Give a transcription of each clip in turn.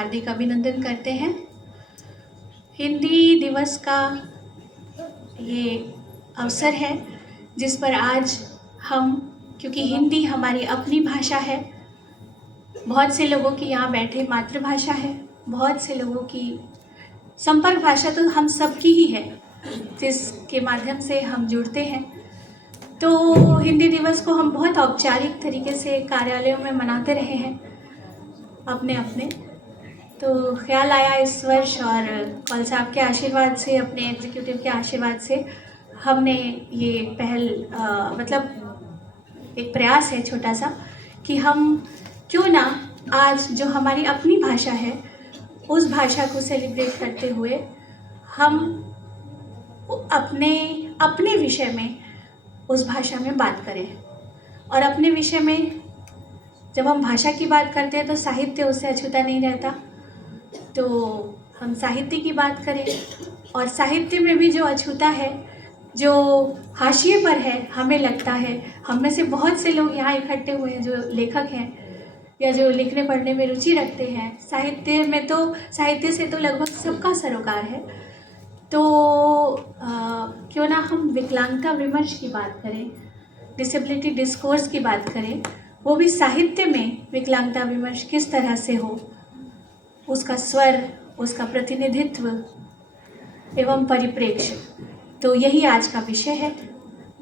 हार्दिक अभिनंदन करते हैं। हिंदी दिवस का ये अवसर है जिस पर आज हम, क्योंकि हिंदी हमारी अपनी भाषा है, बहुत से लोगों की यहाँ बैठे मातृभाषा है, बहुत से लोगों की संपर्क भाषा तो हम सबकी ही है जिसके माध्यम से हम जुड़ते हैं। तो हिंदी दिवस को हम बहुत औपचारिक तरीके से कार्यालयों में मनाते रहे हैं अपने अपने। तो ख्याल आया इस वर्ष, और कौल साहब के आशीर्वाद से, अपने एग्जीक्यूटिव के आशीर्वाद से हमने ये पहल मतलब एक प्रयास है छोटा सा कि हम क्यों ना आज जो हमारी अपनी भाषा है उस भाषा को सेलिब्रेट करते हुए हम अपने विषय में उस भाषा में बात करें। और अपने विषय में जब हम भाषा की बात करते हैं तो साहित्य उससे अछूता नहीं रहता, तो हम साहित्य की बात करें। और साहित्य में भी जो अछूता है, जो हाशिए पर है, हमें लगता है, हम में से बहुत से लोग यहाँ इकट्ठे हुए हैं जो लेखक हैं या जो लिखने पढ़ने में रुचि रखते हैं। साहित्य से तो लगभग सबका सरोकार है। तो क्यों ना हम विकलांगता विमर्श की बात करें, डिसेबिलिटी डिस्कोर्स की बात करें, वो भी साहित्य में विकलांगता विमर्श किस तरह से हो, उसका स्वर, उसका प्रतिनिधित्व एवं परिप्रेक्ष्य। तो यही आज का विषय है।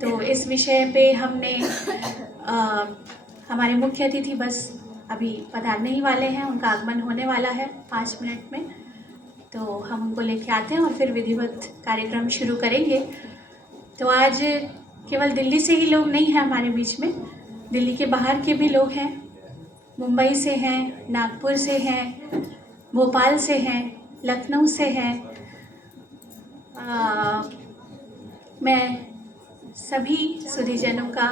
तो इस विषय पे हमने हमारे मुख्य अतिथि बस अभी पधारने ही वाले हैं, उनका आगमन होने वाला है 5 मिनट में, तो हम उनको लेके आते हैं और फिर विधिवत कार्यक्रम शुरू करेंगे। तो आज केवल दिल्ली से ही लोग नहीं हैं हमारे बीच में, दिल्ली के बाहर के भी लोग हैं, मुंबई से हैं, नागपुर से हैं, भोपाल से हैं, लखनऊ से हैं। मैं सभी सुधीजनों का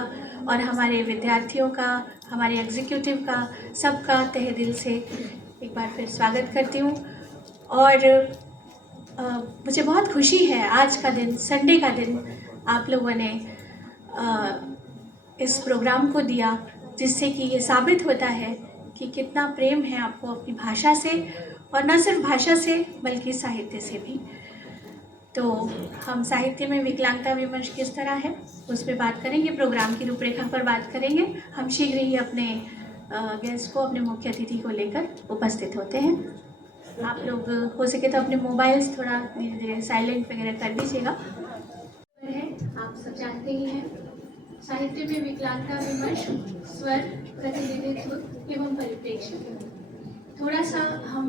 और हमारे विद्यार्थियों का, हमारे एग्जीक्यूटिव का, सबका तहे दिल से एक बार फिर स्वागत करती हूँ। और मुझे बहुत खुशी है आज का दिन, संडे का दिन, आप लोगों ने इस प्रोग्राम को दिया, जिससे कि ये साबित होता है कि कितना प्रेम है आपको अपनी भाषा से, और न सिर्फ भाषा से बल्कि साहित्य से भी। तो हम साहित्य में विकलांगता विमर्श किस तरह है उस पर बात करेंगे, प्रोग्राम की रूपरेखा पर बात करेंगे। हम शीघ्र ही अपने गेस्ट को, अपने मुख्य अतिथि को लेकर उपस्थित होते हैं। आप लोग हो सके तो अपने मोबाइल्स थोड़ा धीरे धीरे साइलेंट वगैरह कर दीजिएगा। आप सब जानते ही हैं, साहित्य में विकलांगता विमर्श, स्वर, प्रतिनिधित्व एवं परिप्रेक्ष्य। थोड़ा सा हम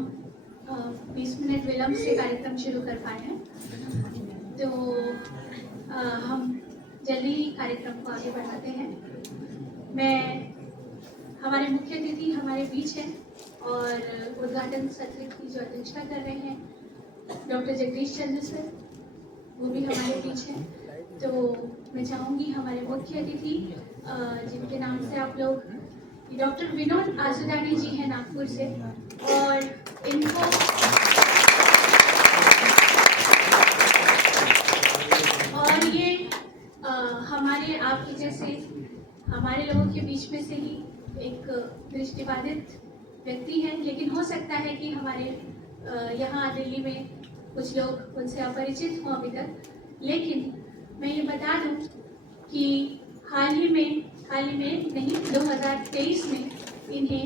20 मिनट विलंब से कार्यक्रम शुरू कर पाए हैं, तो हम जल्दी ही कार्यक्रम को आगे बढ़ाते हैं। हमारे मुख्य अतिथि हमारे बीच हैं और उद्घाटन सत्र की जो अध्यक्षता कर रहे हैं डॉक्टर जगदीश चंद्र सर, वो भी हमारे बीच हैं। तो मैं चाहूँगी हमारे मुख्य अतिथि जिनके नाम से आप लोग, डॉक्टर विनोद आसुदानी जी हैं नागपुर से, और इनको और ये हमारे आपके जैसे हमारे लोगों के बीच में से ही एक दृष्टिबाधित व्यक्ति हैं, लेकिन हो सकता है कि हमारे यहाँ दिल्ली में कुछ लोग उनसे अपरिचित हों अभी तक। लेकिन मैं ये बता दूं कि हाल ही में नहीं, 2023 में इन्हें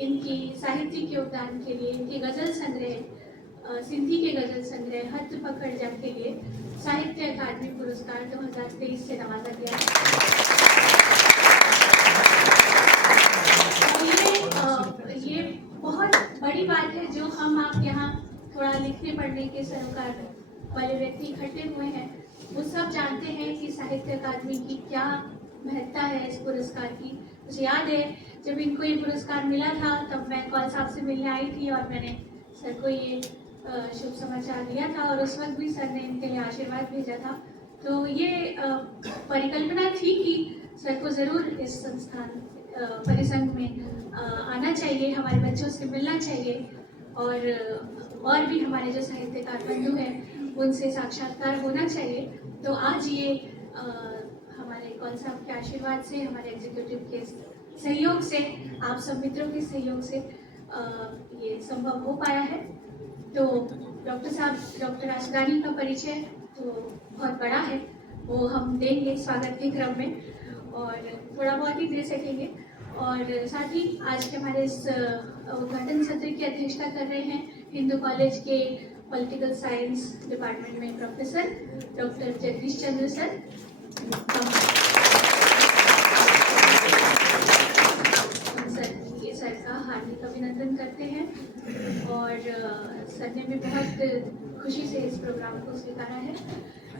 इनकी साहित्यिक योगदान के लिए, इनके गज़ल संग्रह, सिंधी के गज़ल संग्रह हथ पकड़ जा के लिए साहित्य अकादमी पुरस्कार 2023 से नवाजा गया है। ये बहुत बड़ी बात है जो हम आप यहाँ थोड़ा लिखने पढ़ने के सरोकार वाले व्यक्ति इकट्ठे हुए हैं, वो सब जानते हैं कि साहित्य अकादमी की क्या महत्ता है इस पुरस्कार की। मुझे याद है जब इनको ये पुरस्कार मिला था तब मैं कौल साहब से मिलने आई थी और मैंने सर को ये शुभ समाचार दिया था, और उस वक्त भी सर ने इनके लिए आशीर्वाद भेजा था। तो ये परिकल्पना थी कि सर को ज़रूर इस संस्थान परिसंघ में आना चाहिए, हमारे बच्चों से मिलना चाहिए, और भी हमारे जो साहित्यकार बंधु हैं उनसे साक्षात्कार होना चाहिए। तो आज ये हमारे कौल साहब के आशीर्वाद से, हमारे एग्जीक्यूटिव के सहयोग से, आप सब मित्रों के सहयोग से ये संभव हो पाया है। तो डॉक्टर साहब, डॉक्टर रासदानी का परिचय तो बहुत बड़ा है, वो हम देंगे स्वागत के क्रम में और थोड़ा बहुत ही दे सकेंगे। और साथ ही आज के हमारे इस उद्घाटन सत्र की अध्यक्षता कर रहे हैं हिंदू कॉलेज के पॉलिटिकल साइंस डिपार्टमेंट में प्रोफेसर डॉक्टर जगदीश चंद्र सर। सर का हार्दिक अभिनंदन करते हैं और सर ने भी बहुत खुशी से इस प्रोग्राम को स्वीकारा है।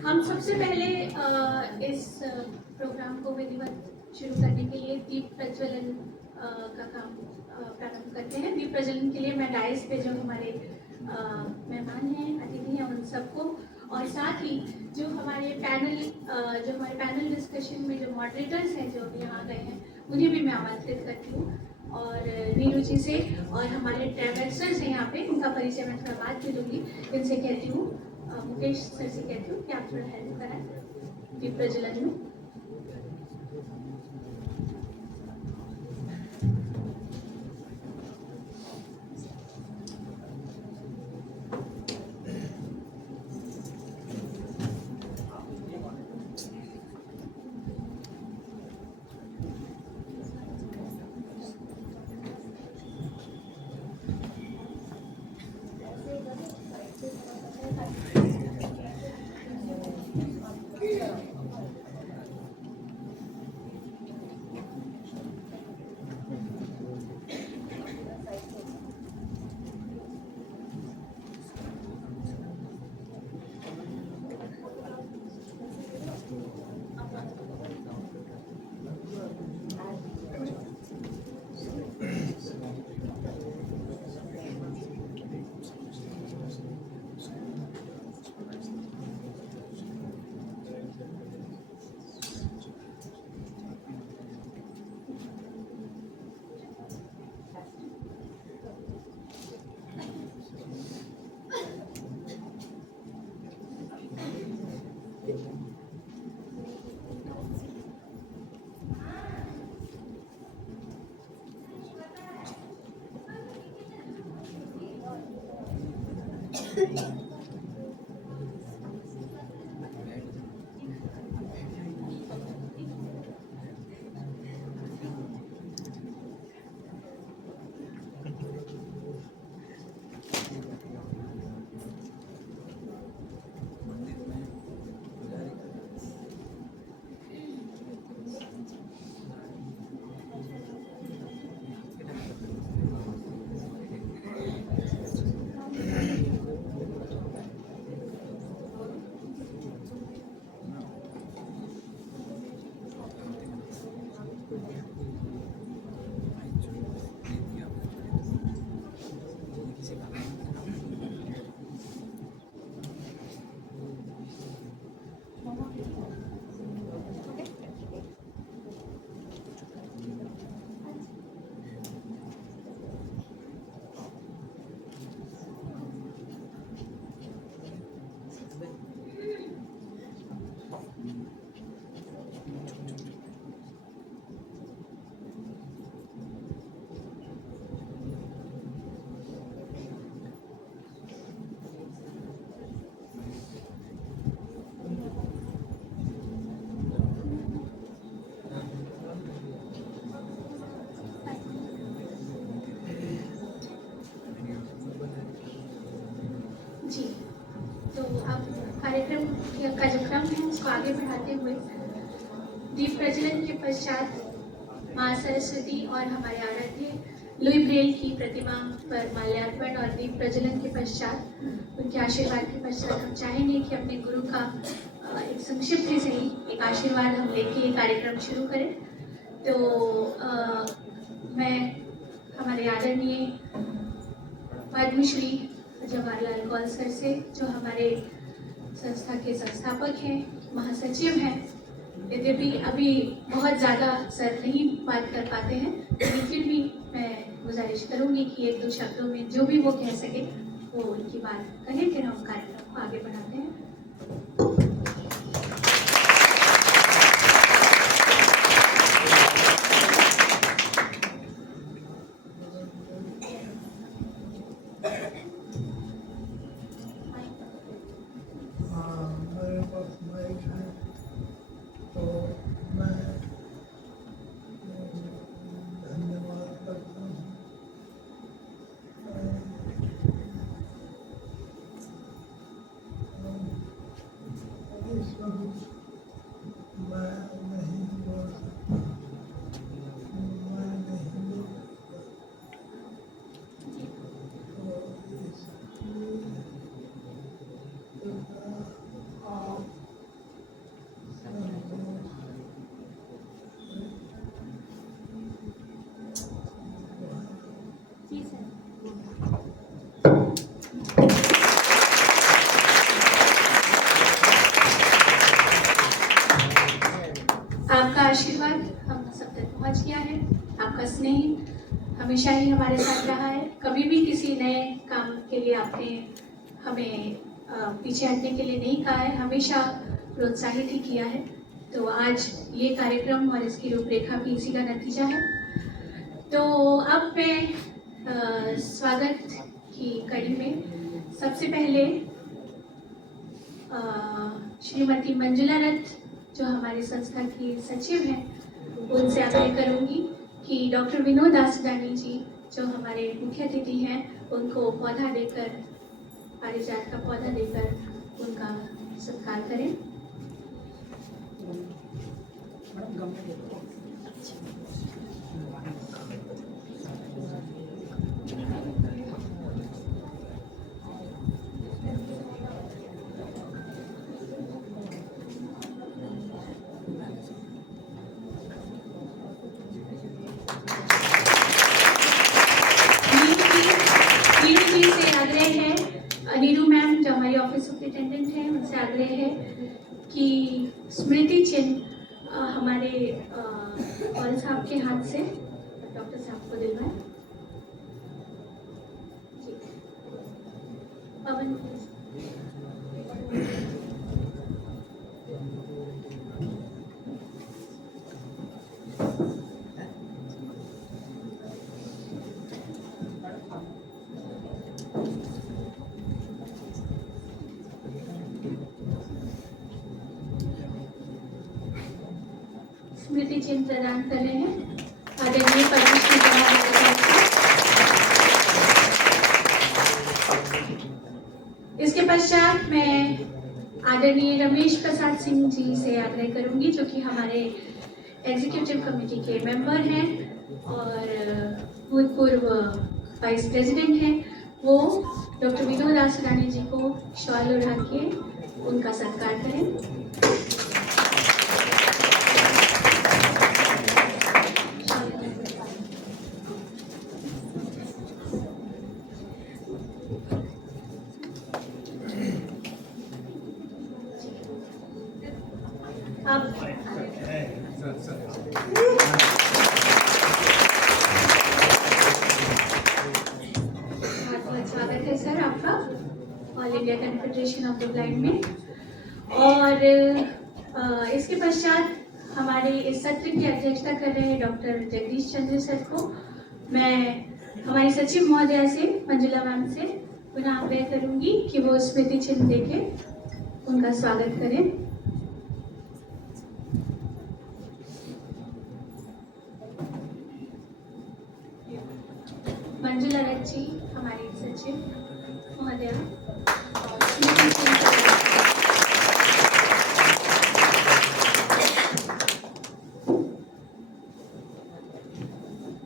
हम सबसे पहले इस प्रोग्राम को विधिवत शुरू करने के लिए दीप प्रज्वलन का काम प्रारंभ करते हैं। दीप प्रज्वलन के लिए मैं डायस पे जो हमारे मेहमान हैं, अतिथि हैं, उन सबको और साथ ही जो हमारे पैनल डिस्कशन में जो मॉडरेटर्स हैं जो यहाँ गए हैं, उन्हें भी मैं आमंत्रित करती हूँ। और नीरू जी से और हमारे ट्रैवलर्स हैं यहाँ पे, उनका परिचय मैं थोड़ा बात भी दूँगी। इनसे कहती हूँ, मुकेश सर से कहती हूँ कि आप थोड़ा हेल्प कराएं दीप प्रज्वलन में। कार्यक्रम है उसको आगे बढ़ाते हुए दीप प्रज्वलन के पश्चात माँ सरस्वती और हमारे आराध्य लुई ब्रेल की प्रतिमा पर माल्यार्पण और दीप प्रज्वलन के पश्चात उनके आशीर्वाद के पश्चात हम चाहेंगे कि अपने गुरु का एक संक्षिप्त ही सही एक आशीर्वाद हम लेके ये कार्यक्रम शुरू करें। तो मैं हमारे आदरणीय पद्मश्री जवाहरलाल कौल सर से, जो हमारे संस्था के संस्थापक हैं, महासचिव हैं, यद्यपि अभी बहुत ज़्यादा सर नहीं बात कर पाते हैं, लेकिन फिर भी मैं गुजारिश करूँगी कि एक दो शब्दों में जो भी वो कह सके वो उनकी बात कहें, फिर हम कार्यक्रम को आगे बढ़ाते हैं। के लिए आपने हमें पीछे हटने के लिए नहीं कहा है, हमेशा प्रोत्साहित ही किया है। तो आज ये कार्यक्रम और इसकी रूपरेखा भी इसी का नतीजा है। तो अब मैं स्वागत की कड़ी में सबसे पहले श्रीमती मंजुला रथ जो हमारी संस्था की सचिव हैं, उनसे आग्रह करूंगी कि डॉक्टर विनोद आसुदानी जी जो हमारे मुख्य अतिथि हैं, उनको पौधा देकर, पारिजात का पौधा देकर उनका सत्कार करें। नीरू मैम जो हमारी ऑफिस सुपरिटेंडेंट हैं, उनसे आग्रह है कि स्मृति चिन्ह हमारे कौल साहब के हाथ से डॉक्टर साहब को दिलवाएं। पवन स्मृति चिन्ह प्रदान कर रहे हैं आदरणीय पद्मश्री जवाहर। इसके पश्चात मैं आदरणीय रमेश प्रसाद सिंह जी से आग्रह करूंगी जो कि हमारे एग्जीक्यूटिव कमेटी के मेंबर हैं और भूतपूर्व वाइस प्रेसिडेंट हैं, वो डॉक्टर विनोद आसुदानी जी को शॉल ओढ़ा के उनका सत्कार करें। स्वागत है सर आपका all India confederation of the blind में। और इसके पश्चात हमारे इस सत्र की अध्यक्षता कर रहे हैं डॉक्टर जगदीश चंद्र सर को मैं हमारी सचिव महोदया से मंजुला मैम से पुनः आग्रह करूंगी कि वो स्मृति चिन्ह देके उनका स्वागत करें। मंजुला रथ जी हमारी सचिव महोदया,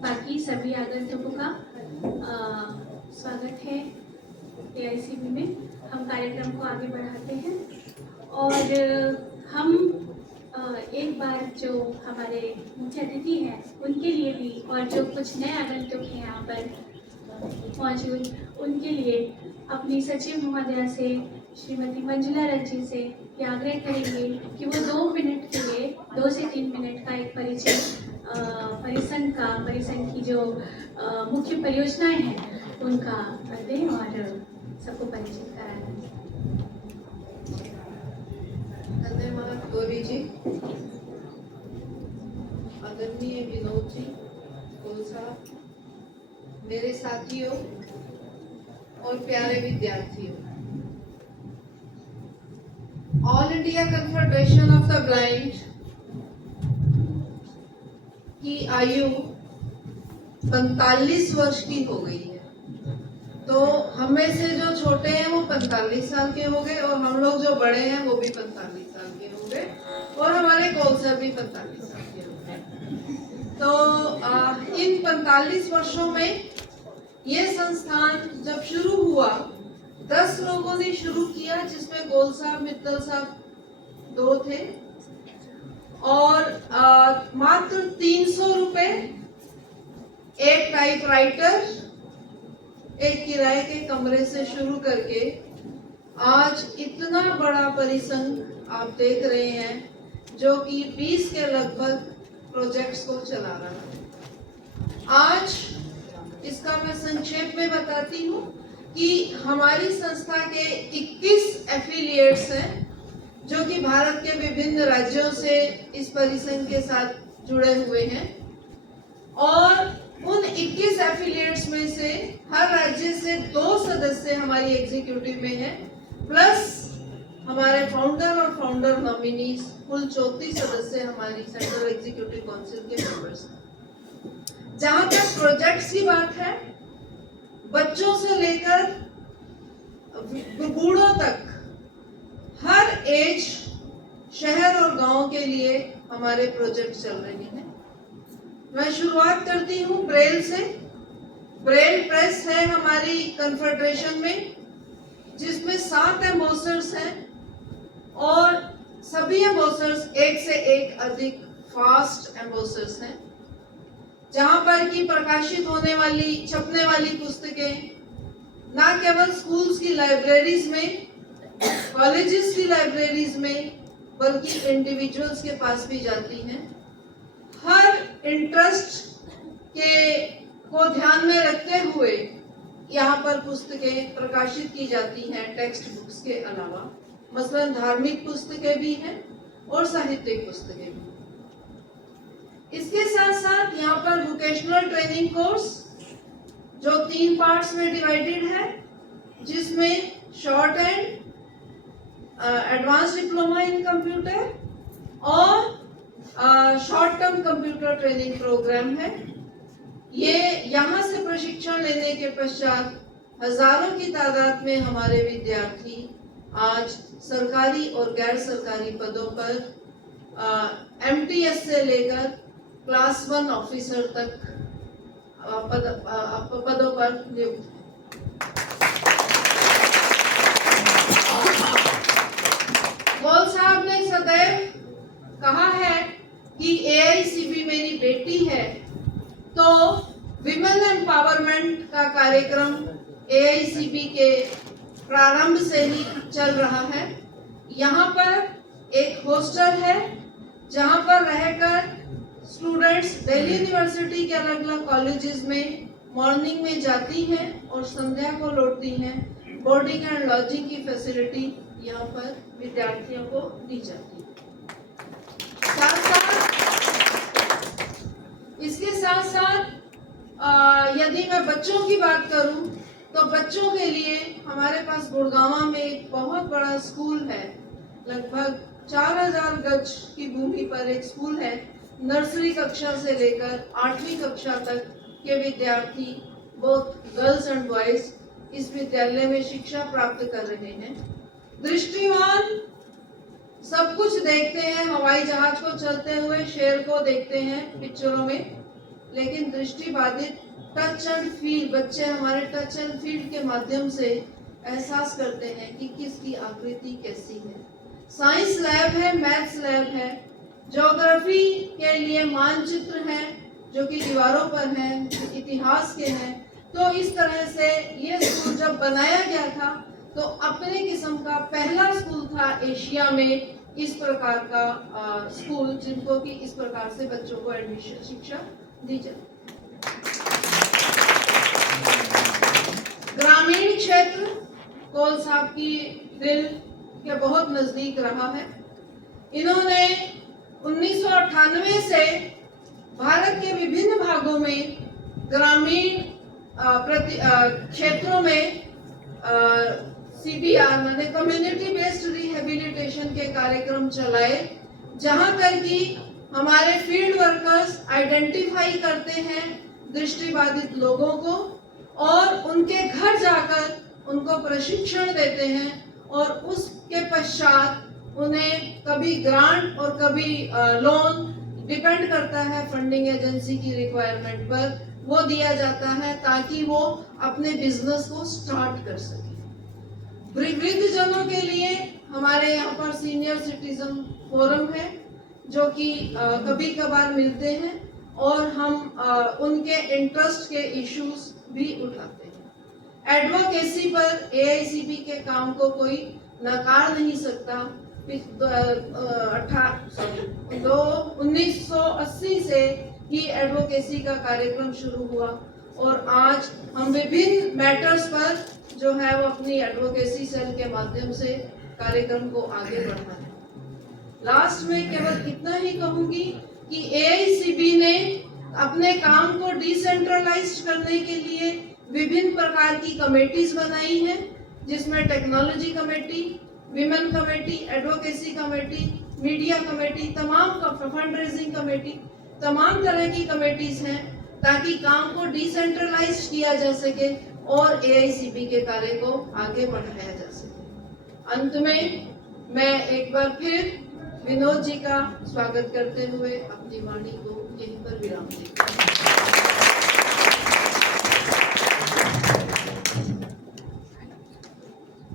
बाकी सभी आगंतुकों का स्वागत है AICB में। हम कार्यक्रम को आगे बढ़ाते हैं और हम एक बार जो हमारे मुख्य अतिथि हैं उनके लिए भी और जो कुछ नए आगंतुक हैं यहाँ पर मौजूद, उनके लिए अपनी सचिव महोदया से श्रीमती मंजुला रथ जी से ये आग्रह करेंगे कि वो 2 मिनट के लिए 2 से 3 मिनट का एक परिचय परिसंघ की जो मुख्य परियोजनाएं हैं उनका दें और सबको परिचित करा दें। धन्यवाद गौरी जी, आदरणीय विनोद जी, कौल साहब, मेरे साथियों और प्यारे विद्यार्थियों, all India confederation of the blind की आयु 45 वर्ष की हो गई है। तो हम में से जो छोटे हैं वो 45 साल के हो गए और हम लोग जो बड़े हैं वो भी 45 साल के हो गए और हमारे कौल सर भी 45 साल के हो गए। तो इन 45 वर्षों में ये संस्थान जब शुरू हुआ 10 लोगों ने शुरू किया, जिसमें कौल साहब मित्तल साहब 2 थे और मात्र 300 रुपए, एक टाइपराइटर, एक किराए के कमरे से शुरू करके आज इतना बड़ा परिसंघ आप देख रहे हैं जो कि 20 के लगभग प्रोजेक्ट्स को चला रहा है। आज इसका मैं संक्षेप में बताती हूँ कि हमारी संस्था के 21 एफिलिएट्स हैं जो कि भारत के विभिन्न राज्यों से इस परिसंघ के साथ जुड़े हुए हैं और उन 21 एफिलिएट्स में से हर राज्य से 2 सदस्य हमारी एग्जीक्यूटिव में हैं प्लस हमारे फाउंडर और फाउंडर नॉमिनीज कुल 34 सदस्य हमारी सेंट्रल एग्जीक्यूटिव काउंसिल के मेंबर्स हैं। जहां तक प्रोजेक्ट्स की बात है, बच्चों से लेकर बूढ़ों तक हर एज, शहर और गांव के लिए हमारे प्रोजेक्ट चल रहे हैं। मैं शुरुआत करती हूँ ब्रेल से। ब्रेल प्रेस है हमारी कन्फेडरेशन में, जिसमें 7 एम्बोसर्स हैं और सभी एम्बोसर्स एक से एक अधिक फास्ट एम्बोसर्स हैं, जहां पर की प्रकाशित होने वाली, छपने वाली पुस्तकें ना केवल स्कूल्स की लाइब्रेरीज में, कॉलेजेस की लाइब्रेरीज में, बल्कि इंडिविजुअल्स के पास भी जाती हैं। हर इंटरेस्ट को ध्यान में रखते हुए यहाँ पर पुस्तकें प्रकाशित की जाती हैं टेक्स्ट बुक्स के अलावा। मसलन धार्मिक पुस्तकें भी हैं और साहित्यिक पुस्तकें भी। इसके साथ साथ यहाँ पर वोकेशनल ट्रेनिंग कोर्स जो 3 पार्ट्स में डिवाइडेड है, जिसमें short and advance diploma in computer और short term computer training programme है। ये यहाँ से प्रशिक्षण लेने के पश्चात हजारों की तादाद में हमारे विद्यार्थी आज सरकारी और गैर सरकारी पदों पर एमटीएस से लेकर क्लास 1 ऑफिसर तक पदों पर नियुक्त हैं। कौल साहब ने सदैव कहा है कि एआईसीबी मेरी बेटी है, तो विमेन एम्पावरमेंट का कार्यक्रम एआईसीबी के प्रारंभ से ही चल रहा है। यहाँ पर एक हॉस्टल है जहाँ पर रहकर स्टूडेंट्स दिल्ली यूनिवर्सिटी के अलग अलग कॉलेजेस में मॉर्निंग में जाती हैं और संध्या को लौटती हैं। बोर्डिंग एंड लॉजिंग की फैसिलिटी यहाँ पर विद्यार्थियों को दी जाती है। इसके साथ साथ यदि मैं बच्चों की बात करूं तो बच्चों के लिए हमारे पास गुड़गांव में एक बहुत बड़ा स्कूल है। लगभग 4000 गज की भूमि पर एक स्कूल है। नर्सरी कक्षा से लेकर 8वीं कक्षा तक के विद्यार्थी, बोथ गर्ल्स एंड बॉयज, इस विद्यालय में शिक्षा प्राप्त कर रहे हैं। दृष्टिवान सब कुछ देखते हैं, हवाई जहाज को चलते हुए, शेर को देखते हैं पिक्चरों में, लेकिन दृष्टिबाधित टच एंड फील, बच्चे हमारे टच एंड फील के माध्यम से एहसास करते हैं कि किसकी आकृति कैसी है। साइंस लैब है, मैथ्स लैब है, ज्योग्राफी के लिए मानचित्र हैं जो कि दीवारों पर हैं, इतिहास के हैं। तो इस तरह से ये स्कूल जब बनाया गया था तो अपने किस्म का पहला स्कूल था एशिया में इस प्रकार का स्कूल, जिनको कि इस प्रकार से बच्चों को एडमिशन शिक्षा दी जाती। ग्रामीण क्षेत्र कौल साहब की दिल के बहुत नजदीक रहा है। इन्होंने 1998 से भारत के विभिन्न भागों में ग्रामीण क्षेत्रों में CBR माने कम्युनिटी बेस्ड रिहेबिलिटेशन के कार्यक्रम चलाए, जहां पर कि हमारे फील्ड वर्कर्स आइडेंटिफाई करते हैं दृष्टिबाधित लोगों को और उनके घर जाकर उनको प्रशिक्षण देते हैं और उसके पश्चात उन्हें कभी ग्रांट और कभी लोन, डिपेंड करता है फंडिंग एजेंसी की रिक्वायरमेंट पर, वो दिया जाता है ताकि वो अपने बिजनेस को स्टार्ट कर सके। वृद्ध जनों के लिए हमारे यहाँ पर सीनियर सिटीजन फोरम है जो कि कभी कभार मिलते हैं और हम उनके इंटरेस्ट के इश्यूज भी उठाते हैं। एडवोकेसी पर एआईसीबी के काम को कोई नकार नहीं सकता। 1980 से ही एडवोकेसी का कार्यक्रम शुरू हुआ और आज हम विभिन्न मैटर्स पर जो है वो अपनी एडवोकेसी सेल के माध्यम से कार्यक्रम को आगे बढ़ाएं। लास्ट में केवल इतना ही कहूंगी कि एआईसीबी ने अपने काम को डिसेंट्रलाइज करने के लिए विभिन्न प्रकार की कमेटीज बनाई हैं, जिसमें technology committee, women committee, advocacy committee, media committee, तमाम फंड रेजिंग कमेटी, तमाम तरह की कमेटीज हैं, ताकि काम को डिसेंट्रलाइज किया जा सके और एआईसीबी के कार्य को आगे बढ़ाया जा सके। अंत में मैं एक बार फिर विनोद जी का स्वागत करते हुए अपनी वाणी को यहीं पर विराम देती हूं।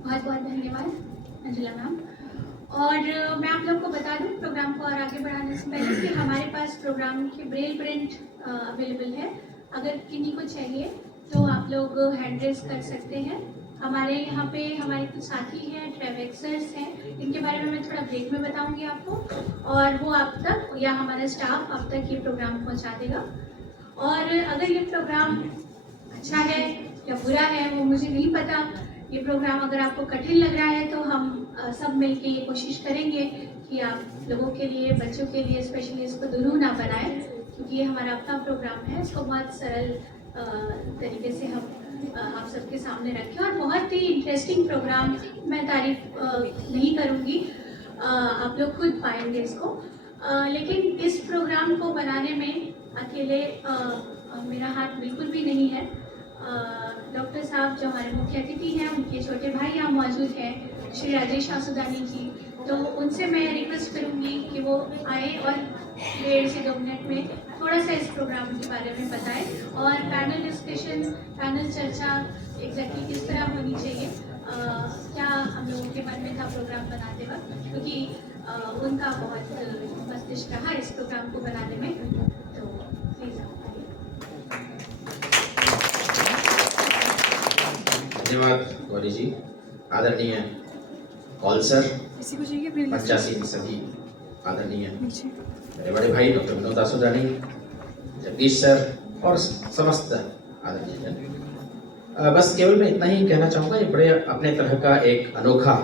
बहुत बहुत धन्यवाद अंजला मैम। और मैं आप लोग को बता दूं प्रोग्राम को और आगे बढ़ाने से पहले कि हमारे पास प्रोग्राम की ब्रेल प्रिंट अवेलेबल है। अगर किन्हीं को चाहिए तो आप लोग हैंड रेज कर सकते हैं। हमारे यहाँ पे हमारे कुछ साथी हैं, ट्रेवेक्सर्स हैं, इनके बारे में मैं थोड़ा ब्रेक में बताऊंगी आपको, और वो आप तक या हमारा स्टाफ आप तक ये प्रोग्राम पहुँचा देगा। और अगर ये प्रोग्राम अच्छा है या बुरा है वो मुझे नहीं पता। ये प्रोग्राम अगर आपको कठिन लग रहा है तो हम सब मिलके ये कोशिश करेंगे कि आप लोगों के लिए, बच्चों के लिए स्पेशली इसको दुरूह ना बनाएं, क्योंकि ये हमारा अपना प्रोग्राम है। इसको बहुत सरल तरीके से हम आप सबके सामने रखें, और बहुत ही इंटरेस्टिंग प्रोग्राम, मैं तारीफ नहीं करूँगी, आप लोग खुद पाएंगे इसको। लेकिन इस प्रोग्राम को बनाने में अकेले मेरा हाथ बिल्कुल भी नहीं है। डॉक्टर साहब जो हमारे मुख्य अतिथि हैं, उनके छोटे भाई यहाँ मौजूद हैं, श्री राजेश आसुदानी जी, तो उनसे मैं रिक्वेस्ट करूँगी कि वो आए और 1.5 से 2 मिनट में थोड़ा सा इस प्रोग्राम के बारे में बताएं, और पैनल डिस्कशन, पैनल चर्चा एग्जैक्टली किस तरह होनी चाहिए, क्या हम लोगों के मन में था प्रोग्राम बनाते वक्त, क्योंकि उनका बहुत मस्तिष्क रहा इस प्रोग्राम को बनाने में। तो प्लीज़ धन्यवाद गौरी जी। आदरणीय कॉल सर, पंचासी सभी आदरणीय मेरे बड़े भाई डॉक्टर विनोद आसुदानी, जगदीश सर और समस्त आदरणीय जन, बस केवल मैं इतना ही कहना चाहूँगा, ये बड़े अपने तरह का एक अनोखा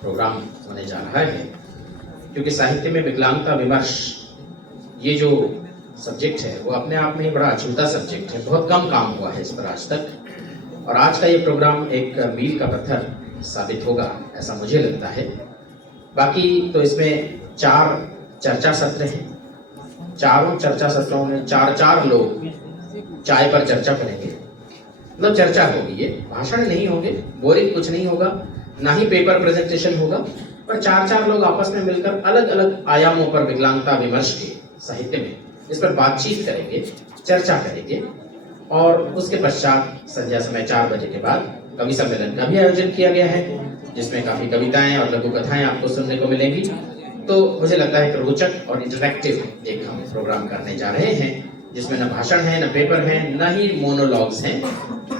प्रोग्राम होने जा रहा है, क्योंकि साहित्य में विकलांगता विमर्श ये जो सब्जेक्ट है वो अपने आप में ही बड़ा अछूता सब्जेक्ट है। बहुत कम काम हुआ है इस पर आज तक, और आज का ये प्रोग्राम एक मील का पत्थर साबित होगा, ऐसा मुझे लगता है। बाकी तो इसमें 4 चर्चा सत्र हैं। चारों चर्चा सत्रों में 4 लोग चाय पर चर्चा करेंगे, मतलब चर्चा होगी, ये भाषण नहीं होंगे, बोरिंग कुछ नहीं होगा, ना ही पेपर प्रेजेंटेशन होगा, पर 4 लोग आपस में मिलकर अलग अलग आयामों पर विकलांगता विमर्श के साहित्य में इस पर बातचीत करेंगे, चर्चा करेंगे। और उसके पश्चात संध्या समय 4 बजे के बाद कवि सम्मेलन का भी आयोजन किया गया है, जिसमें काफी कविताएं और लघु कथाएं आपको सुनने को मिलेंगी। तो मुझे लगता है कि रोचक और इंटरैक्टिव एक हम प्रोग्राम करने जा रहे हैं, जिसमें न भाषण है, न पेपर है, न ही मोनोलॉग्स हैं,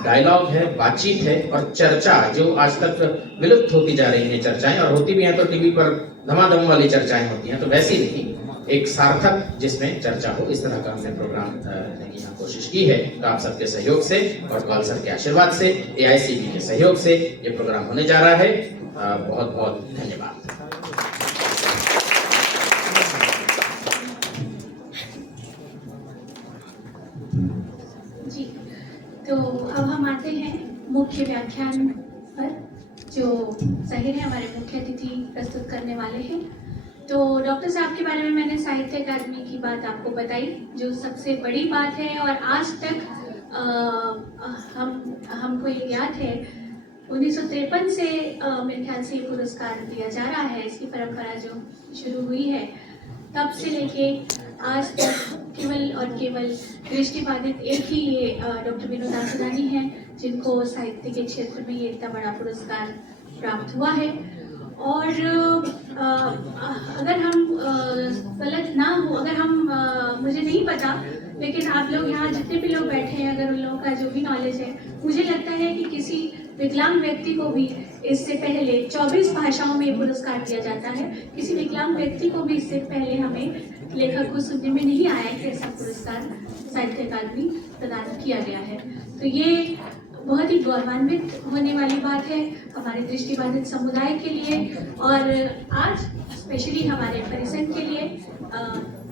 डायलॉग है, बातचीत है और चर्चा, जो आज तक विलुप्त होती जा रही है चर्चाएं, और होती भी हैं तो टीवी पर धमाधम वाली चर्चाएं होती हैं, तो वैसी नहीं, एक सार्थक जिसमें चर्चा हो, इस तरह का हमने प्रोग्राम की यहाँ कोशिश की है। तो आप सबके सहयोग से और कॉल सर के आशीर्वाद से, एआईसीबी के सहयोग से ये प्रोग्राम होने जा रहा है। बहुत बहुत धन्यवाद। जी, तो अब हम आते हैं मुख्य व्याख्यान पर, जो जाहिर है हमारे मुख्य अतिथि प्रस्तुत करने वाले हैं। तो डॉक्टर साहब के बारे में मैंने साहित्य अकादमी की बात आपको बताई, जो सबसे बड़ी बात है, और आज तक हमको ये याद है 1953 से मेरे ख्याल से पुरस्कार दिया जा रहा है। इसकी परंपरा जो शुरू हुई है तब से लेके आज तक केवल और केवल दृष्टिबाधित एक ही ये डॉक्टर विनोद आसुदानी हैं, जिनको साहित्य के क्षेत्र में ये इतना बड़ा पुरस्कार प्राप्त हुआ है। और अगर हम गलत ना हो, अगर हम मुझे नहीं पता, लेकिन आप लोग यहाँ जितने भी लोग बैठे हैं, अगर उन लोगों का जो भी नॉलेज है, मुझे लगता है कि किसी विकलांग व्यक्ति को भी इससे पहले 24 भाषाओं में पुरस्कार दिया जाता है। किसी विकलांग व्यक्ति को भी इससे पहले हमें लेखक को सुनने में नहीं आया कि ऐसा पुरस्कार साहित्य अकादमी प्रदान किया गया है। तो ये बहुत ही गौरवान्वित होने वाली बात है हमारे दृष्टिबाधित समुदाय के लिए और आज स्पेशली हमारे परिसर के लिए।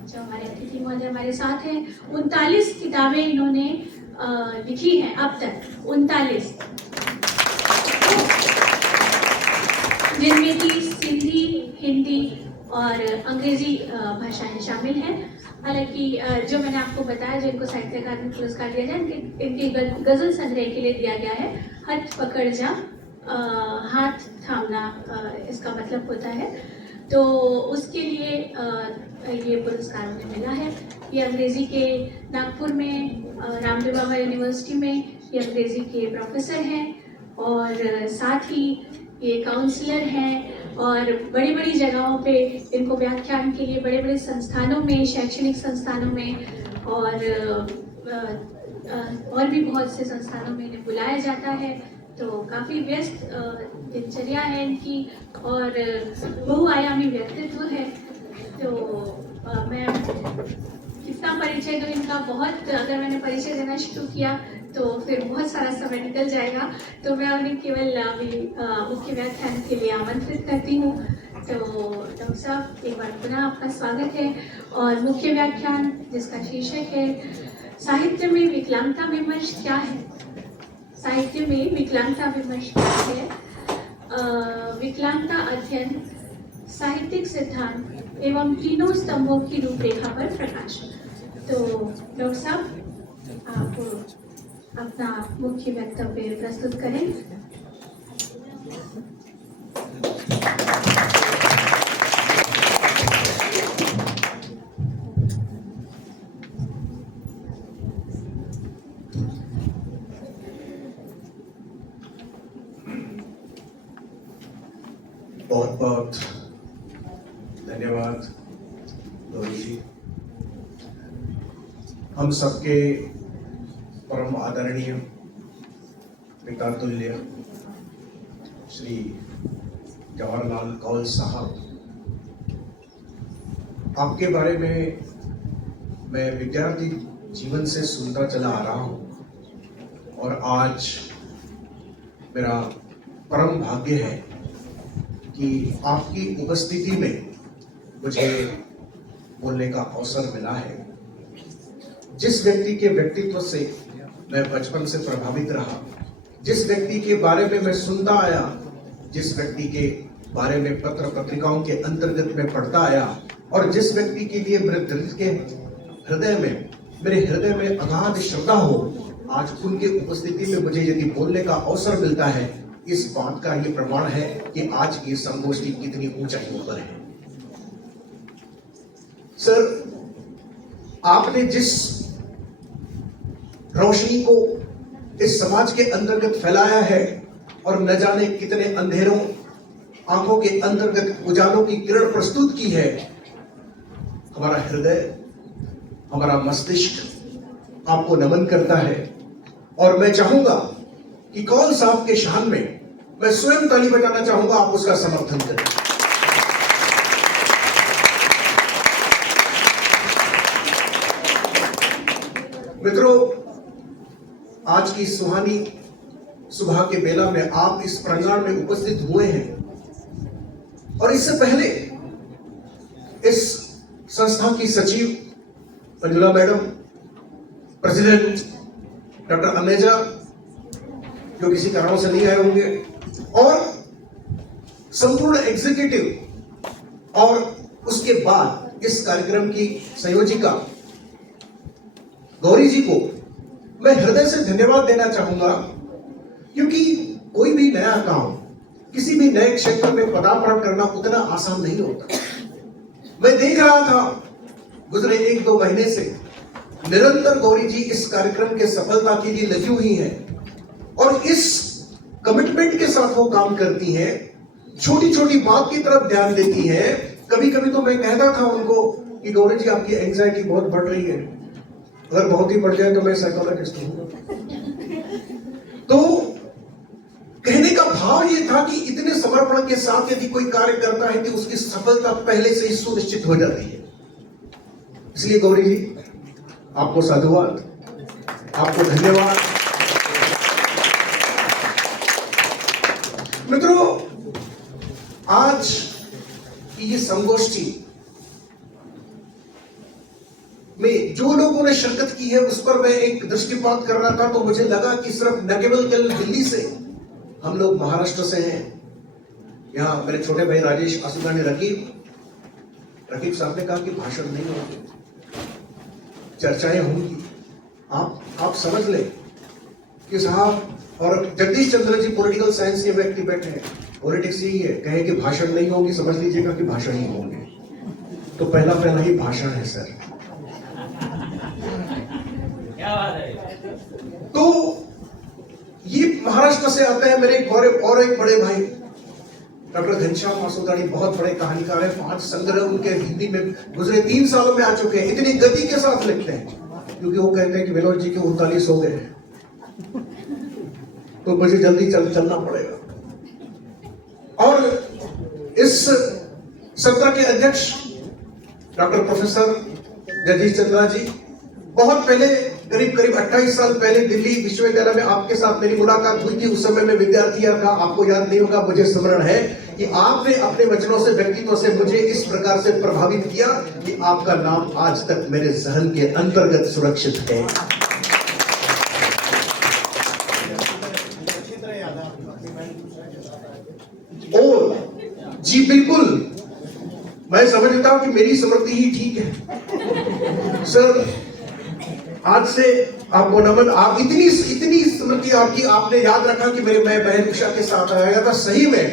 जो हमारे अतिथि महोदय हमारे साथ हैं, 39 किताबें इन्होंने लिखी हैं अब तक, 39, जिनमें की सिंधी, हिंदी और अंग्रेजी भाषाएं शामिल हैं। हालांकि जो मैंने आपको बताया, जिनको साहित्य अकादमी पुरस्कार दिया जाए, इनकी गजल संग्रह के लिए दिया गया है हाथ पकड़ जा, हाथ थामना इसका मतलब होता है, तो उसके लिए ये पुरस्कार उन्हें मिला है। ये अंग्रेजी के नागपुर में रामदेव बाबा यूनिवर्सिटी में ये अंग्रेजी के प्रोफेसर हैं और साथ ही ये काउंसलर हैं और बड़ी बड़ी जगहों पे इनको व्याख्यान के लिए बड़े बड़े संस्थानों में, शैक्षणिक संस्थानों में और भी बहुत से संस्थानों में इन्हें बुलाया जाता है। तो काफ़ी व्यस्त दिनचर्या है इनकी और बहुआयामी व्यक्तित्व है। तो मैं कितना परिचय दूँ इनका, बहुत अगर मैंने परिचय देना शुरू किया तो फिर बहुत सारा समय निकल जाएगा, तो मैं उन्हें केवल अभी मुख्य व्याख्यान के लिए आमंत्रित करती हूँ। तो डॉक्टर साहब, एक बार पुनः आपका स्वागत है और मुख्य व्याख्यान जिसका शीर्षक है साहित्य में विकलांगता विमर्श क्या है। साहित्य में विकलांगता विमर्श क्या है, विकलांगता अध्ययन, साहित्यिक सिद्धांत एवं तीनों स्तंभों की रूपरेखा पर प्रकाश। तो डॉक्टर साहब, आप अपना मुख्य वक्तव्य प्रस्तुत करें। बहुत बहुत धन्यवाद गौरी जी। हम सबके परम आदरणीय पिता तुल्य श्री जवाहरलाल कौल साहब, आपके बारे में मैं विद्यार्थी जीवन से सुनता चला आ रहा हूँ और आज मेरा परम भाग्य है कि आपकी उपस्थिति में मुझे बोलने का अवसर मिला है। जिस व्यक्ति के व्यक्तित्व से मैं बचपन से प्रभावित रहा, जिस व्यक्ति के बारे में मैं सुनता आया, जिस व्यक्ति के बारे में पत्र पत्रिकाओं के अंतर्गत में पढ़ता आया और जिस व्यक्ति के लिए मेरे हृदय में अगाध श्रद्धा हो, आज उनके उपस्थिति में मुझे यदि बोलने का अवसर मिलता है, इस बात का ये प्रमाण है कि आज की संगोष्ठी कितनी ऊंचाइयों पर है। सर, आपने जिस रोशनी को इस समाज के अंतर्गत फैलाया है और न जाने कितने अंधेरों आंखों के अंतर्गत उजालों की किरण प्रस्तुत की है, हमारा हृदय, हमारा मस्तिष्क आपको नमन करता है। और मैं चाहूंगा कि कौल साहब के शान में मैं स्वयं ताली बजाना चाहूंगा, आप उसका समर्थन करें। मित्रों, आज की सुहानी सुबह के बेला में आप इस प्रांगण में उपस्थित हुए हैं और इससे पहले इस संस्था की सचिव मंजुला मैडम, प्रेसिडेंट डॉक्टर अमेजा जो किसी कारणों से नहीं आए होंगे, और संपूर्ण एग्जीक्यूटिव और उसके बाद इस कार्यक्रम की संयोजिका गौरी जी को मैं हृदय से धन्यवाद देना चाहूंगा, क्योंकि कोई भी नया काम, किसी भी नए क्षेत्र में पदार्पण करना उतना आसान नहीं होता। मैं देख रहा था गुजरे 1-2 महीने से निरंतर गौरी जी इस कार्यक्रम के सफलता के लिए लगी हुई हैं और इस कमिटमेंट के साथ वो काम करती हैं, छोटी छोटी बात की तरफ ध्यान देती हैं। कभी कभी तो मैं कहता था उनको कि गौरी जी, आपकी एंजाइटी बहुत बढ़ रही है, अगर बहुत ही बढ़ जाए तो मैं साइकोलॉजिस्ट हूं। तो कहने का भाव ये था कि इतने समर्पण के साथ यदि कोई कार्य करता है कि उसकी सफलता पहले से ही सुनिश्चित हो जाती है। इसलिए गौरी जी, आपको साधुवाद, आपको धन्यवाद। मित्रों, आज की ये संगोष्ठी में जो लोगों ने शिरकत की है उस पर मैं एक दृष्टिपात कर रहा था, तो मुझे लगा कि सिर्फ न केवल दिल्ली से, हम लोग महाराष्ट्र से हैं। यहाँ मेरे छोटे भाई राजेश आसुदानी रकीब साहब ने कहा कि भाषण नहीं होंगे, चर्चाएं होंगी। आप समझ लें कि साहब, और जगदीश चंद्र जी पॉलिटिकल साइंस के व्यक्ति बैठे हैं, पॉलिटिक्स यही है, कहे कि भाषण नहीं होंगी, समझ लीजिएगा कि भाषण ही होंगे। तो पहला ही भाषण है सर। तो ये महाराष्ट्र से आते हैं मेरे और एक बड़े भाई डॉक्टर घनश्याम आसुदानी, बहुत बड़े कहानीकार हैं। 5 संग्रह उनके हिंदी में गुजरे 3 सालों में आ चुके हैं। इतनी गति के साथ लिखते हैं क्योंकि वो कहते हैं कि विनोद जी के 39 हो गए, तो मुझे जल्दी चलना पड़ेगा। और इस सत्र के अध्यक्ष डॉक्टर प्रोफेसर जगदीश चंद्रा जी, बहुत पहले करीब 28 साल पहले दिल्ली विश्वविद्यालय में आपके साथ मेरी मुलाकात हुई थी। उस समय मैं विद्यार्थी था, आपको याद नहीं होगा, मुझे स्मरण है कि आपने अपने वचनों से, व्यक्तित्व से मुझे इस प्रकार से प्रभावित किया कि आपका नाम आज तक मेरे जहन के अंतर्गत सुरक्षित है। और जी बिल्कुल, मैं समझता हूं कि मेरी स्मृति ही ठीक है सर। आज से आपको नमन। आप इतनी स्मृति आपकी, आपने याद रखा कि मैं बहन उषा के साथ आया था। सही में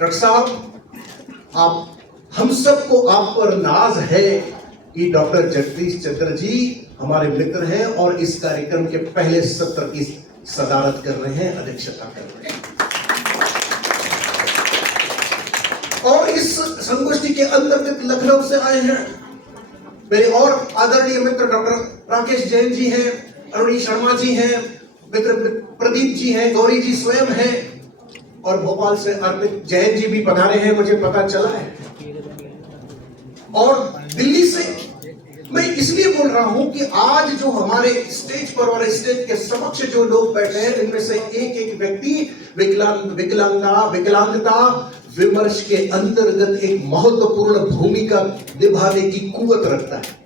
डॉक्टर साहब, आप हम सबको आप पर नाज है कि डॉक्टर जगदीश चंद्र जी हमारे मित्र हैं और इस कार्यक्रम के पहले सत्र की सदारत कर रहे हैं, अध्यक्षता कर रहे हैं। और इस संगोष्ठी के अंतर्गत लखनऊ से आए हैं मेरे और आदरणीय मित्र डॉक्टर राकेश जैन जी हैं, अरुणी शर्मा जी हैं, मित्र प्रदीप जी हैं, गौरी जी स्वयं हैं, और भोपाल से अर्पित जैन जी भी पधारे हैं, मुझे पता चला है। और दिल्ली से मैं इसलिए बोल रहा हूं कि आज जो हमारे स्टेज पर और स्टेज के समक्ष जो लोग बैठे हैं, इनमें से एक व्यक्ति विकलांगता विमर्श के अंतर्गत एक महत्वपूर्ण भूमिका निभाने की कुवत रखता है।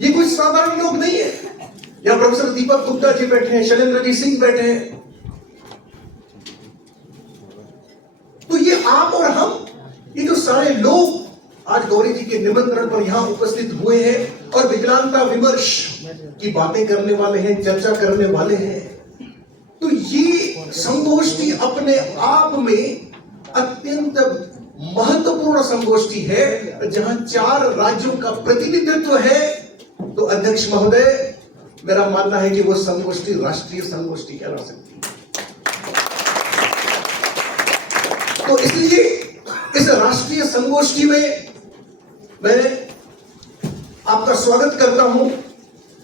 ये कोई साधारण लोग नहीं है। यहां प्रोफेसर दीपक गुप्ता जी बैठे हैं, शैलेंद्र जी सिंह बैठे हैं। तो ये आप और हम, ये जो सारे लोग आज गौरी जी के निमंत्रण पर यहां उपस्थित हुए हैं और विकलांगता विमर्श की बातें करने वाले हैं, चर्चा करने वाले हैं, तो ये संगोष्ठी अपने आप में अत्यंत महत्वपूर्ण संगोष्ठी है, जहां 4 राज्यों का प्रतिनिधित्व है। तो अध्यक्ष महोदय, मेरा मानना है कि वो संगोष्ठी राष्ट्रीय संगोष्ठी कहला सकती है। तो इसलिए इस राष्ट्रीय संगोष्ठी में मैं आपका स्वागत करता हूं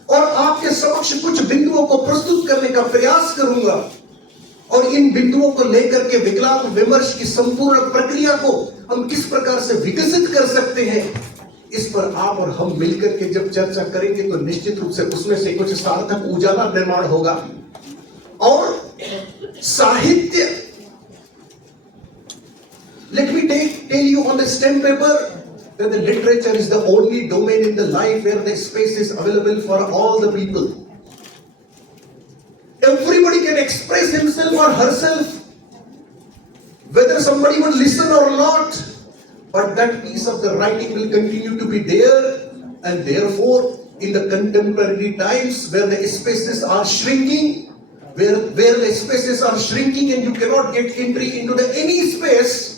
और आपके समक्ष कुछ बिंदुओं को प्रस्तुत करने का प्रयास करूंगा, और इन बिंदुओं को लेकर के विकलांग विमर्श की संपूर्ण प्रक्रिया को हम किस प्रकार से विकसित कर सकते हैं, इस पर आप और हम मिलकर के जब चर्चा करेंगे तो निश्चित रूप से उसमें से कुछ सार्थक उजाला निर्माण होगा। और साहित्य, let me tell you on the stem paper that the literature is the only domain in the life where the space is available for all the people. Everybody can express himself or herself, whether somebody would listen or not, but that piece of the writing will continue to be there. And therefore, in the contemporary times where the spaces are shrinking, where the spaces are shrinking and you cannot get entry into any space,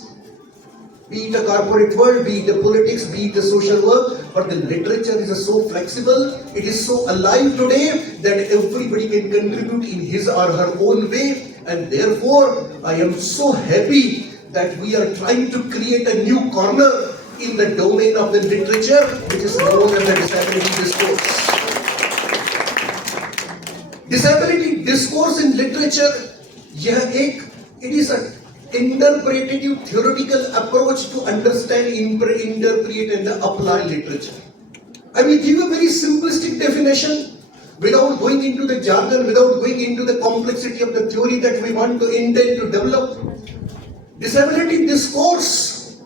be it a corporate world, be it the politics, be it the social work, but the literature is so flexible, it is so alive today that everybody can contribute in his or her own way. And therefore, I am so happy that we are trying to create a new corner in the domain of the literature, which is known as the disability discourse. Disability discourse in literature, it is a interpretative theoretical approach to understand, interpret and apply literature. I will give a very simplistic definition without going into the jargon, without going into the complexity of the theory that we want to intend to develop. disability discourse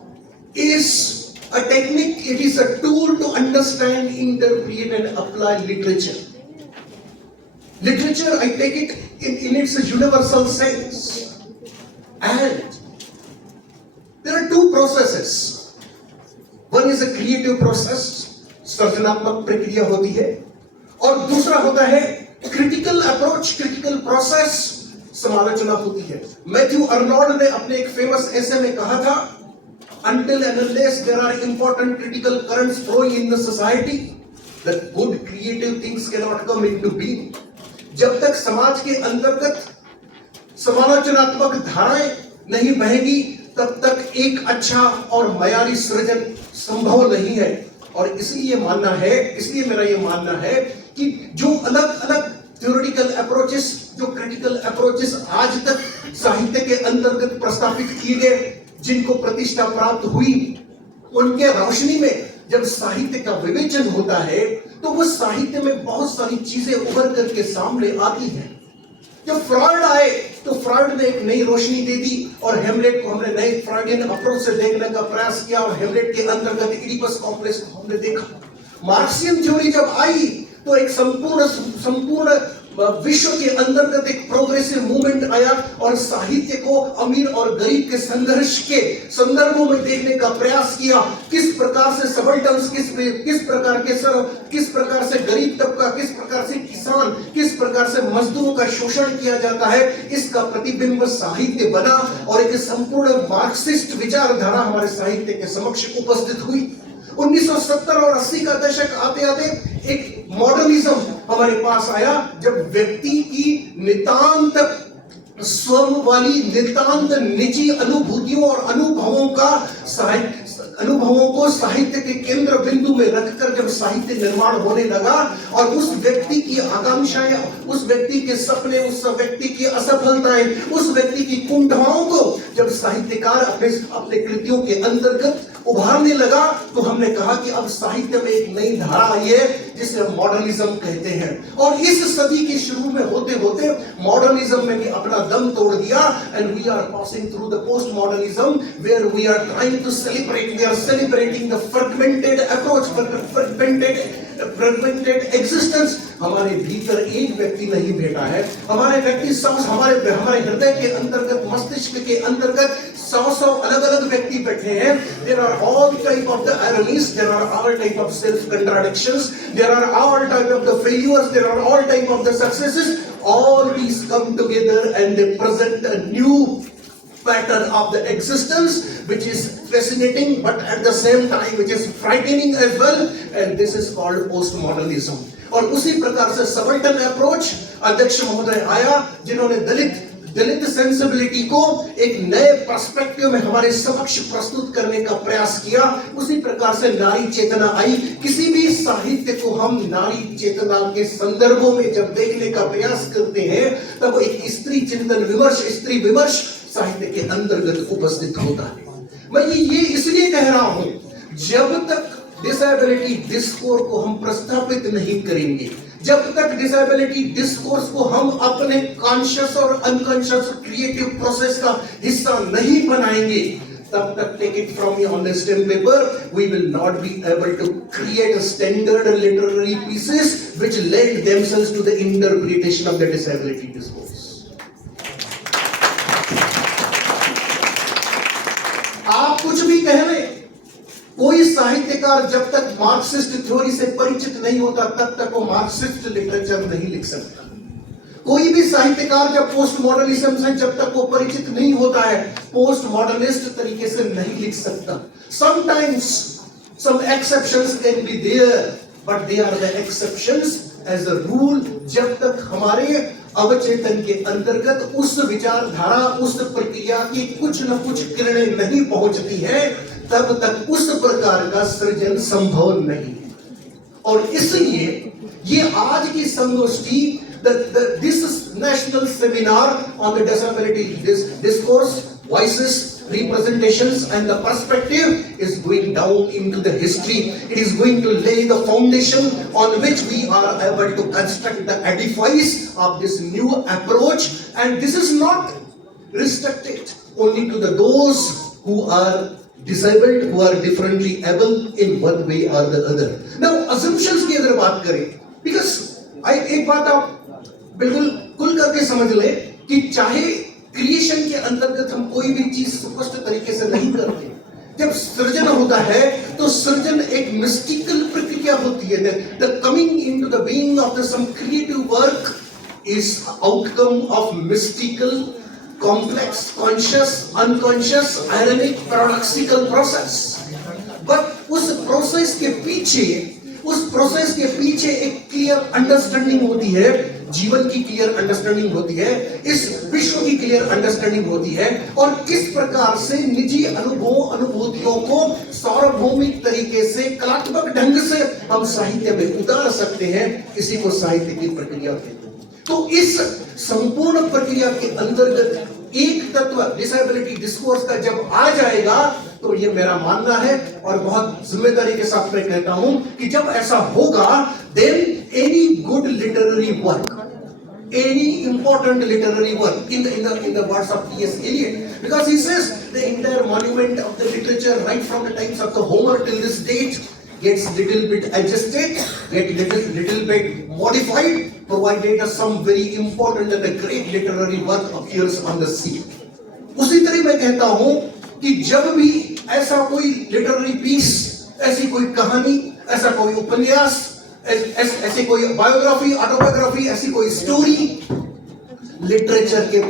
is a technique, it is a tool to understand, interpret and apply literature. Literature, I take it in its universal sense. And there are two processes. One is a creative process, सृजनात्मक प्रक्रिया होती है, और दूसरा होता है critical approach, critical process, समालोचना होती है। मैथ्यू अर्नोल्ड ने अपने एक फेमस एसे में कहा था, until and unless there are important critical currents flowing in the society, the good creative things cannot come into being. जब तक समाज के अंतर्गत समालोचनात्मक धाराएं नहीं बहेंगी, तब तक एक अच्छा और मयारी सृजन संभव नहीं है। और इसलिए मेरा ये मानना है कि जो अलग अलग थ्योरेटिकल अप्रोचेस, जो क्रिटिकल अप्रोचेस आज तक साहित्य के अंतर्गत प्रस्तावित किए गए, जिनको प्रतिष्ठा प्राप्त हुई, उनके रोशनी में जब साहित्य का विवेचन होता है, तो वो साहित्य में बहुत सारी चीजें उभर करके सामने आती हैं। जब फ्रॉयड आए, तो फ्रॉयड ने एक नई रोशनी दे दी, और हेमलेट को हमने नए फ्रॉयडियन अप्रोच से देखने का प्रयास किया, और हेमलेट के अंतर्गत इडिपस कॉम्प्लेक्स को हमने देखा। मार्क्सियन थ्योरी जब आई, तो एक संपूर्ण विश्व के अंतर्गत एक प्रोग्रेसिव मूवमेंट आया, और साहित्य को अमीर और गरीब के संघर्ष के संदर्भों में देखने का प्रयास किया। किस प्रकार से सबल्टन्स, किस प्रकार से गरीब तबका, किस प्रकार से किसान, किस प्रकार से मजदूरों का शोषण किया जाता है, इसका प्रतिबिंब साहित्य बना, और एक संपूर्ण मार्क्सिस्ट विचारधारा हमारे साहित्य के समक्ष उपस्थित हुई। 1970 और 80 का दशक आते आते एक मॉडर्निज्म हमारे पास आया, जब व्यक्ति की नितांत स्वयं वाली, नितांत निजी अनुभूतियों और अनुभवों को साहित्य के केंद्र बिंदु में रखकर जब साहित्य निर्माण होने लगा, और उस व्यक्ति की आकांक्षाएं, उस व्यक्ति के सपने, उस व्यक्ति की असफलताएं, उस व्यक्ति की कुंठाओं को जब साहित्यकार अपने कृतियों के अंतर्गत उभारने लगा, तो हमने कहा कि अब साहित्य में एक नई धारा आई है, जिसे हम मॉडर्निज्म कहते हैं। और इस सदी के शुरू में होते होते मॉडर्निज्म में भी अपना दम तोड़ दिया, and we are passing through the post modernism, where we are trying to celebrating the fragmented approach, fragmented existence. हमारे भीतर एक व्यक्ति नहीं बैठा है, हमारे हृदय के अंतर्गत, मस्तिष्क के अंतर्गत 100 अलग अलग व्यक्ति बैठे हैं। There are all type of the ironies, there are all type of self contradictions, there are all type of the failures, there are all type of the successes. All these come together and they present a new pattern of the existence, which is fascinating, but at the same time which is frightening as well, and this is called postmodernism. और उसी प्रकार से subaltern approach अध्यक्ष महोदय आया, जिन्होंने दलित sensibility को एक नए पर्सपेक्टिव में हमारे समक्ष प्रस्तुत करने का प्रयास किया। उसी प्रकार से नारी चेतना आई। किसी भी साहित्य को हम नारी चेतना के संदर्भों में जब देखने का प्रयास करते हैं, तब एक स्त्री चिंतन विमर्श, स्त्री विमर्श साहित्य के अंतर्गत उपस्थित होता है। मैं ये इसलिए कह रहा हूं, जब तक डिसेबिलिटी डिस्कोर्स को हम प्रस्तावित नहीं करेंगे, जब तक डिसेबिलिटी डिस्कोर्स को हम अपने कॉन्शियस और अनकॉन्शियस क्रिएटिव प्रोसेस का हिस्सा नहीं बनाएंगे, तब तक, take it from me on the stem paper, we will not be able to create a standard literary pieces which lend themselves to the interpretation of the disability discourse. आप कुछ भी कह रहे, कोई साहित्यकार जब तक मार्क्सिस्ट थ्योरी से परिचित नहीं होता, तब तक वो मार्क्सिस्ट लिटरेचर नहीं लिख सकता। कोई भी साहित्यकार जब पोस्ट मॉडर्निज्म से जब तक वो परिचित नहीं होता है, पोस्ट मॉडर्निस्ट तरीके से नहीं लिख सकता। Sometimes some exceptions can be there, but they are the exceptions. As a rule, जब तक हमारे अवचेतन के अंतर्गत उस विचारधारा, उस प्रक्रिया की कुछ न कुछ किरणें नहीं पहुंचती है, तब तक उस प्रकार का सृजन संभव नहीं है। और इसलिए ये आज की संगोष्ठी, this national seminar on the disability discourse, voices, representations and the perspective is going down into the history. It is going to lay the foundation on which we are able to construct the edifice of this new approach, and this is not restricted only to those who are disabled, who are differently able in one way or the other. Now assumptions की अगर बात करें, because एक बात आप बिल्कुल खुल करके समझ लें कि चाहे क्रिएशन के अंतर्गत हम कोई भी चीज स्पष्ट तरीके से नहीं करते, जब सृजन होता है तो सृजन एक मिस्टिकल प्रक्रिया होती है. The coming into the being of the some creative work is outcome of mystical, complex, conscious, unconscious, ironic, paradoxical process. But उस प्रोसेस के पीछे एक क्लियर अंडरस्टैंडिंग होती है, जीवन की क्लियर अंडरस्टैंडिंग होती है, इस विश्व की क्लियर अंडरस्टैंडिंग होती है, और किस प्रकार से निजी अनुभूतियों को सार्वभौमिक तरीके से कलात्मक ढंग से हम साहित्य में उतार सकते हैं, इसी को साहित्य की प्रक्रिया कहते हैं. तो इस संपूर्ण प्रक्रिया के अंतर्गत एक तत्व डिसेबिलिटी डिस्कोर्स का जब आ जाएगा, तो ये मेरा मानना है और बहुत जिम्मेदारी के साथ मैं कहता हूं कि जब ऐसा होगा, then any good literary work, any important literary work in the words of T.S. Eliot, because he says the entire monument of the literature right from the times of the Homer till this date gets little bit adjusted, get little bit modified, provided some very important and a great literary work appears on the scene. उसी तरह मैं कहता हूं कि जब भी ऐसा कोई लिटरेरी पीस, ऐसी कोई कहानी, ऐसा कोई उपन्यास, ऐसी कोई बायोग्राफी, ऑटोबायोग्राफी, ऐसी कोई स्टोरी लिटरेचर के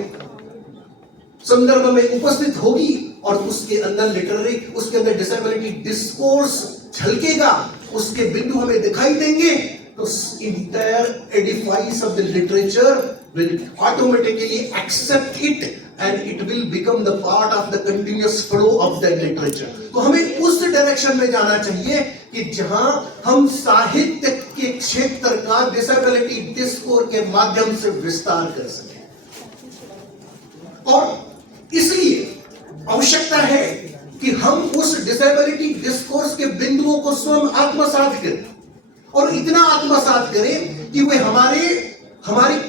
संदर्भ में उपस्थित होगी और उसके अंदर लिटरेरी, उसके अंदर डिसेबिलिटी डिस्कोर्स झलकेगा, उसके बिंदु हमें दिखाई देंगे, तो entire edifice of the literature will automatically accept it and it will become the part of the continuous flow of the literature. तो हमें उस डायरेक्शन में जाना चाहिए कि जहां हम साहित्य के क्षेत्र का डिसेबिलिटी डिस्कोर्स के माध्यम से विस्तार कर सकें. और इसलिए आवश्यकता है कि हम उस डिसेबिलिटी डिस्कोर्स के बिंदुओं को स्वयं आत्मसात करें, और इतना आत्मसात करें कि वे हमारे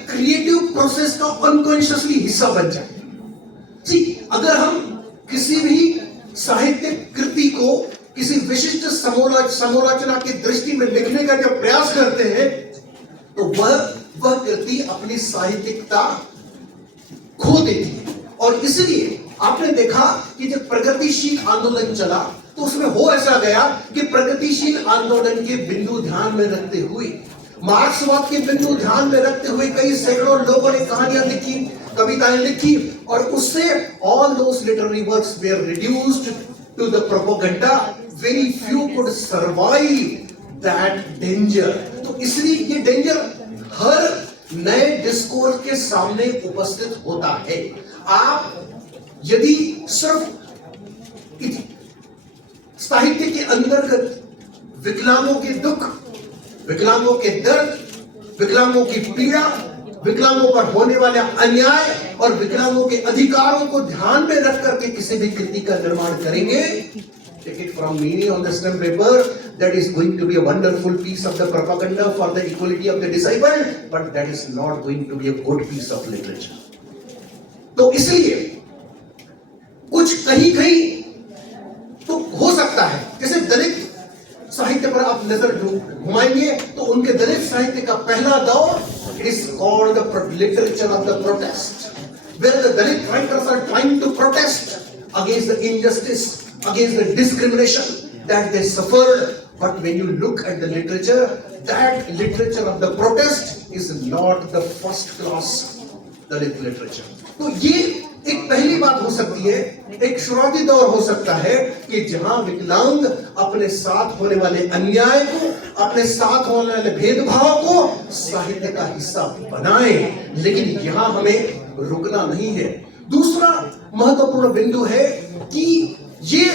क्रिएटिव प्रोसेस का अनकॉन्शियसली हिस्सा बन जाए. अगर हम किसी भी साहित्यिक कृति को किसी विशिष्ट समालोचना की दृष्टि में लिखने का जब प्रयास करते हैं, तो वह कृति अपनी साहित्यिकता खो देती है. और इसलिए आपने देखा कि जब प्रगतिशील आंदोलन चला, तो उसमें हो ऐसा गया कि प्रगतिशील आंदोलन के बिंदु ध्यान में रखते हुए, मार्क्सवाद के बिंदु ध्यान में रखते हुए कई सैकड़ों लोगों ने कहानियां लिखी, कविताएं लिखी, और उससे all those literary works were reduced to the propaganda. Very few could survive that danger. तो इसलिए ये डेंजर हर नए डिस्कोर्स के सामने उपस्थित होता है. आप यदि सिर्फ साहित्य के अंतर्गत विकलांगों के दुख, विकलांगों के दर्द, विकलांगों की पीड़ा, विकलांगों पर होने वाले अन्याय और विकलांगों के अधिकारों को ध्यान में रख करके किसी भी कृति का निर्माण करेंगे, take it from me on the stamp paper, that is going to be a wonderful piece of the propaganda for the equality of the disabled, but that is not going to be a good piece of literature. तो इसलिए कुछ कहीं तो हो सकता है, जैसे दलित साहित्य पर आप नजर घुमाएंगे तो उनके दलित साहित्य का पहला दौर is called the literature of the protest, where the Dalit writers are trying to protest against the injustice, against the discrimination that they suffered. But when you look at the literature, that literature of the protest is not the first class Dalit literature. तो ये एक पहली बात हो सकती है, एक शुरुआती दौर हो सकता है कि जहां विकलांग अपने साथ होने वाले अन्याय को, अपने साथ होने वाले भेदभाव को साहित्य का हिस्सा बनाए, लेकिन यहां हमें रुकना नहीं है. दूसरा महत्वपूर्ण बिंदु है कि ये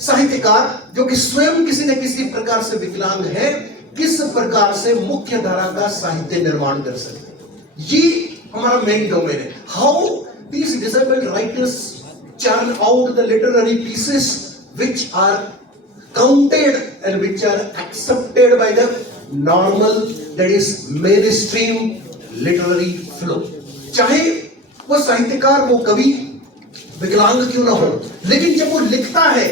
साहित्यकार जो कि स्वयं किसी न किसी प्रकार से विकलांग है, किस प्रकार से मुख्य धारा का साहित्य निर्माण कर सकते. ये हमारा मेन डोमेन है. How these disabled writers churn out the literary pieces which are counted and which are accepted by the normal, that is mainstream literary flow. चाहे वो साहित्यकार, वो कवि, विकलांग क्यों ना हो, लेकिन जब वो लिखता है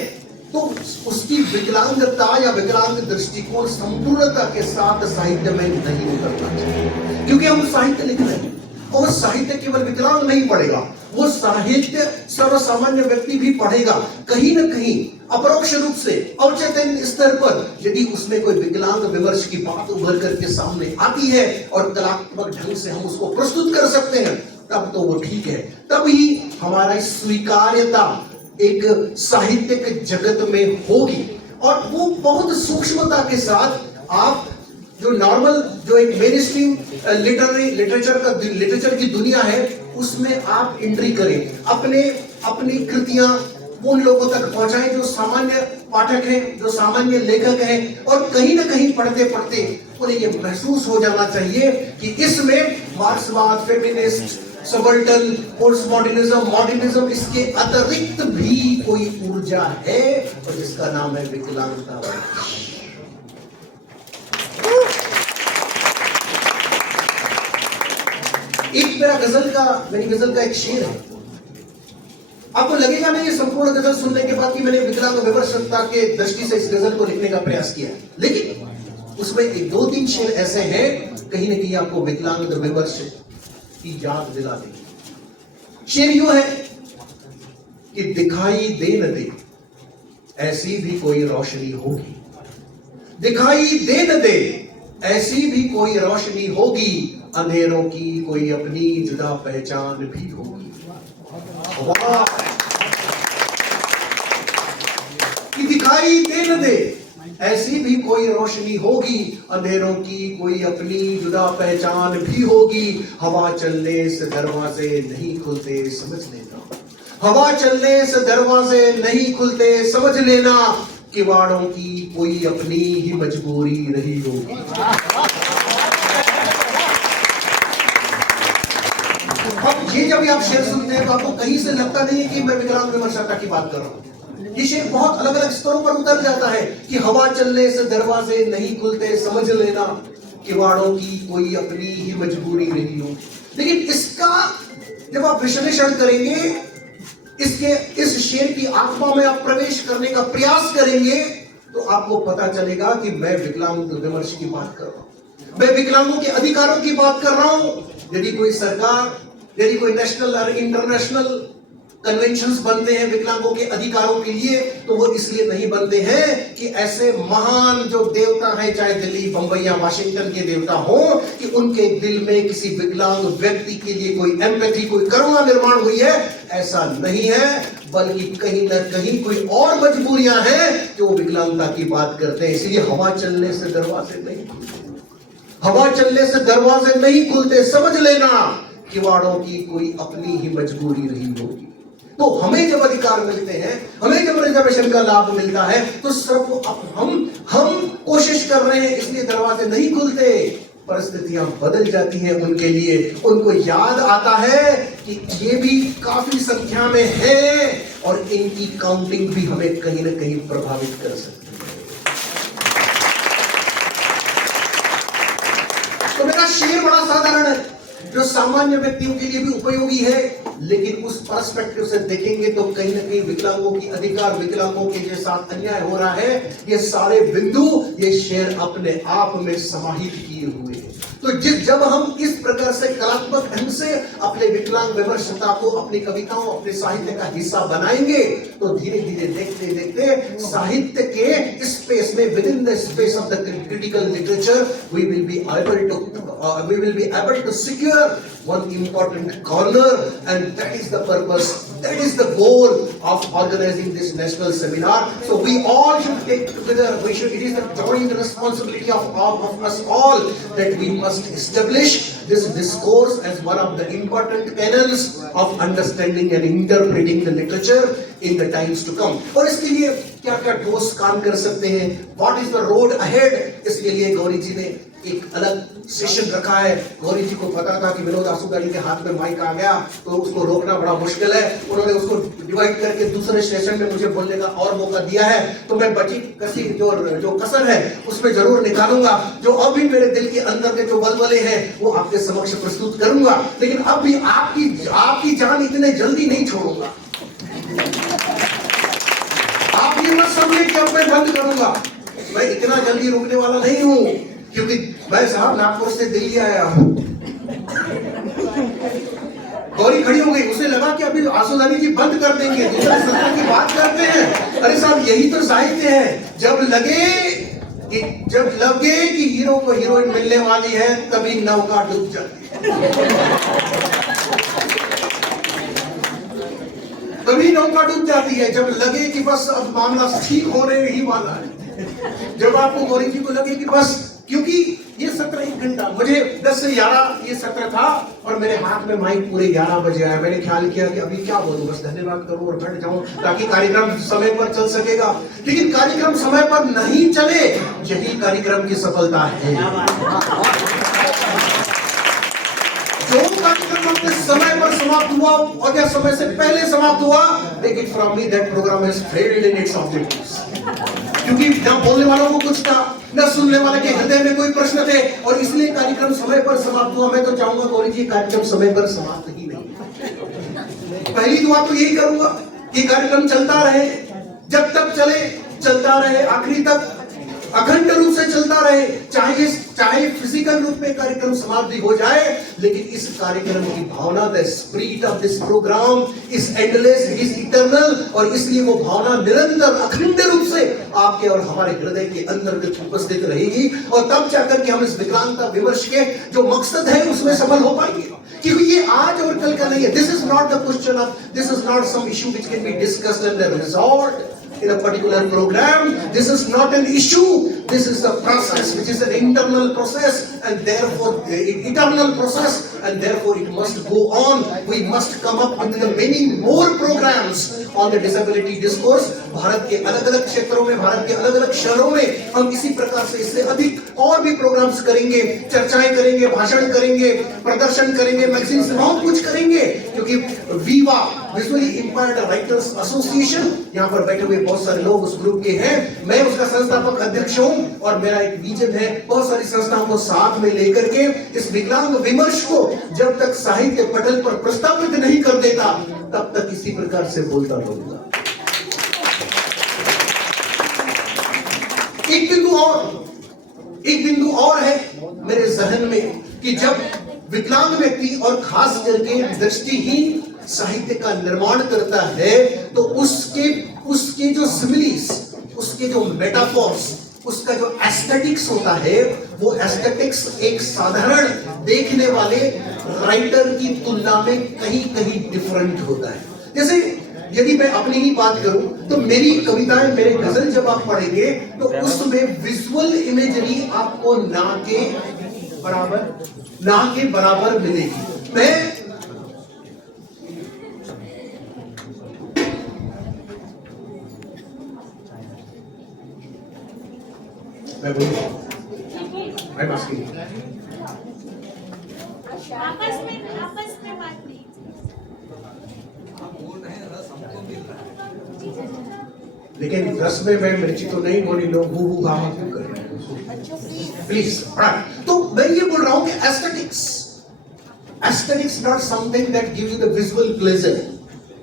तो उसकी विकलांगता या विकलांग दृष्टिकोण संपूर्णता के साथ साहित्य में नहीं उतरना चाहिए, क्योंकि हम साहित्य लिख रहे हैं और वो साहित्य केवल विकलांग नहीं पढ़ेगा, वो साहित्य सर्वसामान्य व्यक्ति भी पढ़ेगा कहीं ना कहीं अपरोक्ष रूप से अवचेतन स्तर पर। यदि उसमें कोई विकलांग विमर्श की बात उभर करके सामने आती है और कलात्मक ढंग से हम उसको प्रस्तुत कर सकते हैं, तब तो वो ठीक है, तब ही हमारा स्वीकार्यता एक साहित्यिक जगत में होगी। और वो बहुत सूक्ष्मता के साथ आप जो नॉर्मल जो एक मेन स्ट्रीम लिटरेचर की दुनिया है उसमें आप एंट्री करें, अपनी कृतियां उन लोगों तक पहुंचाएं जो सामान्य पाठक हैं, जो सामान्य लेखक हैं, और कहीं ना कहीं पढ़ते पढ़ते उन्हें ये महसूस हो जाना चाहिए कि इसमें मार्क्सवाद, feminist, subaltern, post modernism, modernism, इसके अतिरिक्त भी कोई ऊर्जा है और जिसका नाम है विकलांगता। एक मेरी गजल का एक शेर है, आपको लगेगा नहीं ये संपूर्ण गजल सुनने के बाद कि मैंने विकलांग विमर्शकता के दृष्टि से इस गजल को लिखने का प्रयास किया, लेकिन उसमें एक दो तीन शेर ऐसे हैं कहीं ना कहीं आपको विकलांग विमर्श की याद दिला देगी। शेर यूं है कि दिखाई दे न दे ऐसी भी कोई रोशनी होगी, दिखाई दे न दे ऐसी भी कोई रोशनी होगी, अंधेरों की कोई अपनी जुदा पहचान भी होगी। कि दिखाई दे न दे ऐसी भी कोई रोशनी होगी, अंधेरों की कोई अपनी जुदा पहचान भी होगी। हवा चलने से दरवाजे नहीं खुलते समझ लेना, हवा चलने से दरवाजे नहीं खुलते समझ लेना, किवाड़ों की कोई अपनी ही मजबूरी रही होगी। अब ये जब आप शेर सुनते हैं तो आपको कहीं से लगता नहीं है कि मैं विकलांग विमर्शकता की बात कर रहा हूं। ये शेर बहुत अलग अलग स्तरों पर उतर जाता है कि हवा चलने से दरवाजे नहीं खुलते समझ लेना, किवाड़ों की कोई अपनी ही मजबूरी रही हो। लेकिन इसका जब आप विश्लेषण करेंगे, इस शेर की आत्मा में आप प्रवेश करने का प्रयास करेंगे, तो आपको पता चलेगा कि मैं विकलांग विमर्श की बात कर रहा हूं, मैं विकलांगों के अधिकारों की बात कर रहा हूं। यदि कोई सरकार, यदि कोई नेशनल और इंटरनेशनल कन्वेंशंस बनते हैं विकलांगों के अधिकारों के लिए, तो वो इसलिए नहीं बनते हैं कि ऐसे महान जो देवता हैं, चाहे दिल्ली, बंबई या वाशिंगटन के देवता हो, कि उनके दिल में किसी विकलांग व्यक्ति के लिए कोई एम्पैथी, कोई करुणा निर्माण हुई है। ऐसा नहीं है, बल्कि कहीं ना कहीं कोई और मजबूरियां हैं जो वो विकलांगता की बात करते हैं। इसलिए हवा चलने से दरवाजे नहीं खुलते, हवा चलने से दरवाजे नहीं खुलते समझ लेना, किवाड़ों की कोई अपनी ही मजबूरी रही होगी। तो हमें जब अधिकार मिलते हैं, हमें जब रिजर्वेशन का लाभ मिलता है, तो सब हम कोशिश कर रहे हैं, इसलिए दरवाजे नहीं खुलते, परिस्थितियां बदल जाती हैं उनके लिए। उनको याद आता है कि ये भी काफी संख्या में है और इनकी काउंटिंग भी हमें कहीं ना कहीं प्रभावित कर सकती है। तो मेरा शेर बड़ा साधारण है, जो सामान्य व्यक्तियों के लिए भी उपयोगी है, लेकिन उस पर्सपेक्टिव से देखेंगे तो कहीं ना कहीं विकलांगों की अधिकार, विकलांगों के जो साथ अन्याय हो रहा है, ये सारे बिंदु ये शेर अपने आप में समाहित किए हुए हैं। तो जब हम इस प्रकार से कलात्मक ढंग से अपने विकलांग विमर्शता को अपनी कविताओं, अपने साहित्य का हिस्सा बनाएंगे, तो धीरे धीरे देखते देखते साहित्य के स्पेस में, with in the space of the critical literature, we will be able to secure one important corner, and that is the purpose, that is the goal of organizing this national seminar. So we all should take together, it is a joint responsibility of us all that we must establish this discourse as one of the important canals of understanding and interpreting the literature in the times to come. और इसके लिए क्या क्या ठोस काम कर सकते हैं, what is the road ahead, इसके लिए गौरी जी ने एक अलग सेशन रखा है। गौरी जी को पता था कि विनोद आसूदानी के हाथ में माइक आ गया तो उसको रोकना बड़ा मुश्किल है, उन्होंने उसको डिवाइड करके दूसरे सेशन में मुझे बोलने का और मौका दिया है। तो मैं बची कसी जो कसर है उसमें जरूर निकालूंगा, जो अभी मेरे दिल के अंदर के जो बलबले हैं वो आपके समक्ष प्रस्तुत करूंगा, लेकिन अब भी आपकी जान इतने जल्दी नहीं छोड़ूंगा। आप ये मत समझिए कि अब मैं बंद करूंगा, मैं इतना जल्दी रुकने वाला नहीं हूं, क्योंकि मैं साहब नागपुर से दिल्ली आया हूं। गौरी खड़ी हो गई, उसे लगा कि अभी आंसूदानी जी बंद कर देंगे, दूसरे सत्र की बात करते हैं। अरे साहब यही तो साहित्य है, जब लगे कि हीरो को हीरोइन मिलने वाली है तभी नौका डूब जाती है, तभी नौका डूब जाती है। जब लगे कि बस अब मामला ठीक होने ही वाला है, जब आपको गौरी जी को लगे कि बस, क्योंकि ये सत्र 1 घंटा, मुझे 10 से 11 ये सत्र था और मेरे हाथ में माइक पूरे 11 बजे आया। मैंने ख्याल किया कि अभी क्या बोलूं, बस धन्यवाद करूं और बैठ जाऊं ताकि कार्यक्रम समय पर चल सकेगा। लेकिन कार्यक्रम समय पर नहीं चले, यही कार्यक्रम की सफलता है। जो कार्यक्रम अपने समय पर समाप्त हुआ और या समय से पहले समाप्त हुआ, take it from me that programme has failed in its objectives. क्योंकि न बोलने वालों को कुछ था, न सुनने वाले के हृदय में कोई प्रश्न थे, और इसलिए कार्यक्रम समय पर समाप्त हुआ। मैं तो चाहूंगा गौरी जी कार्यक्रम समय पर समाप्त ही नहीं। पहली दुआ तो यही करूंगा कि कार्यक्रम चलता रहे, जब तक चले चलता रहे, आखिरी तक अखंड रूप से चलता रहे। चाहे फिजिकल रूप में कार्यक्रम समाप्ति हो जाए, लेकिन इस कार्यक्रम की भावना, the spirit of this programme is endless, is eternal, और इसलिए वो भावना निरंतर अखंड रूप से आपके और हमारे हृदय के अंदर उपस्थित रहेगी, और तब जाकर के हम इस विक्रांता विमर्श के जो मकसद है उसमें सफल हो पाएंगे। क्योंकि ये आज और कल का नहीं है। This is not the question of, this is not some issue which can be discussed and then resolved in a particular program. This is not an issue, this is a process which is an internal process and therefore eternal process, and therefore it must go on. We must come up with the many more programs on the disability discourse. Bharat के अलग-अलग क्षेत्रों में, भारत के अलग-अलग शहरों में हम इसी प्रकार से इससे अधिक और भी प्रोग्राम्स करेंगे, चर्चाएं करेंगे, भाषण करेंगे, प्रदर्शन करेंगे, मैगजीन से बहुत कुछ करेंगे, क्योंकि वीवा विजुअली इंपायर्ड राइटर्स एसोसिएशन, यहाँ पर बैठे हुए बहुत सारे लोग उस ग्रुप के हैं, मैं उसका संस्थापक अध्यक्ष हूं, और मेरा एक विजन है बहुत सारी संस्थाओं को साथ में लेकर के इस विकलांग विमर्श को जब तक साहित्य पटल पर प्रस्तावित नहीं कर देता तब तक इसी प्रकार से बोलता रहूंगा। एक बिंदु और है मेरे जहन में कि जब विकलांग व्यक्ति और खास करके दृष्टिहीन साहित्य का निर्माण करता है तो उसके जो सिमिलीज, उसके जो मेटाफोर्स, उसका जो एस्थेटिक्स होता है, वो एस्थेटिक्स एक साधारण देखने वाले राइटर की तुलना में कहीं डिफरेंट होता है। जैसे यदि मैं अपनी ही बात करूं तो मेरी कविताएं, मेरे गजल जब आप पढ़ेंगे तो उसमें विजुअल इमेजरी आपको ना के बराबर मिलेगी। मैं आपस में बात नहीं। लेकिन रस में मैं मिर्ची तो नहीं बोली, लोग हु हा क्यों कर रहे हैं प्लीज। तो मैं ये बोल रहा हूं कि aesthetics not something that give you the visual pleasure.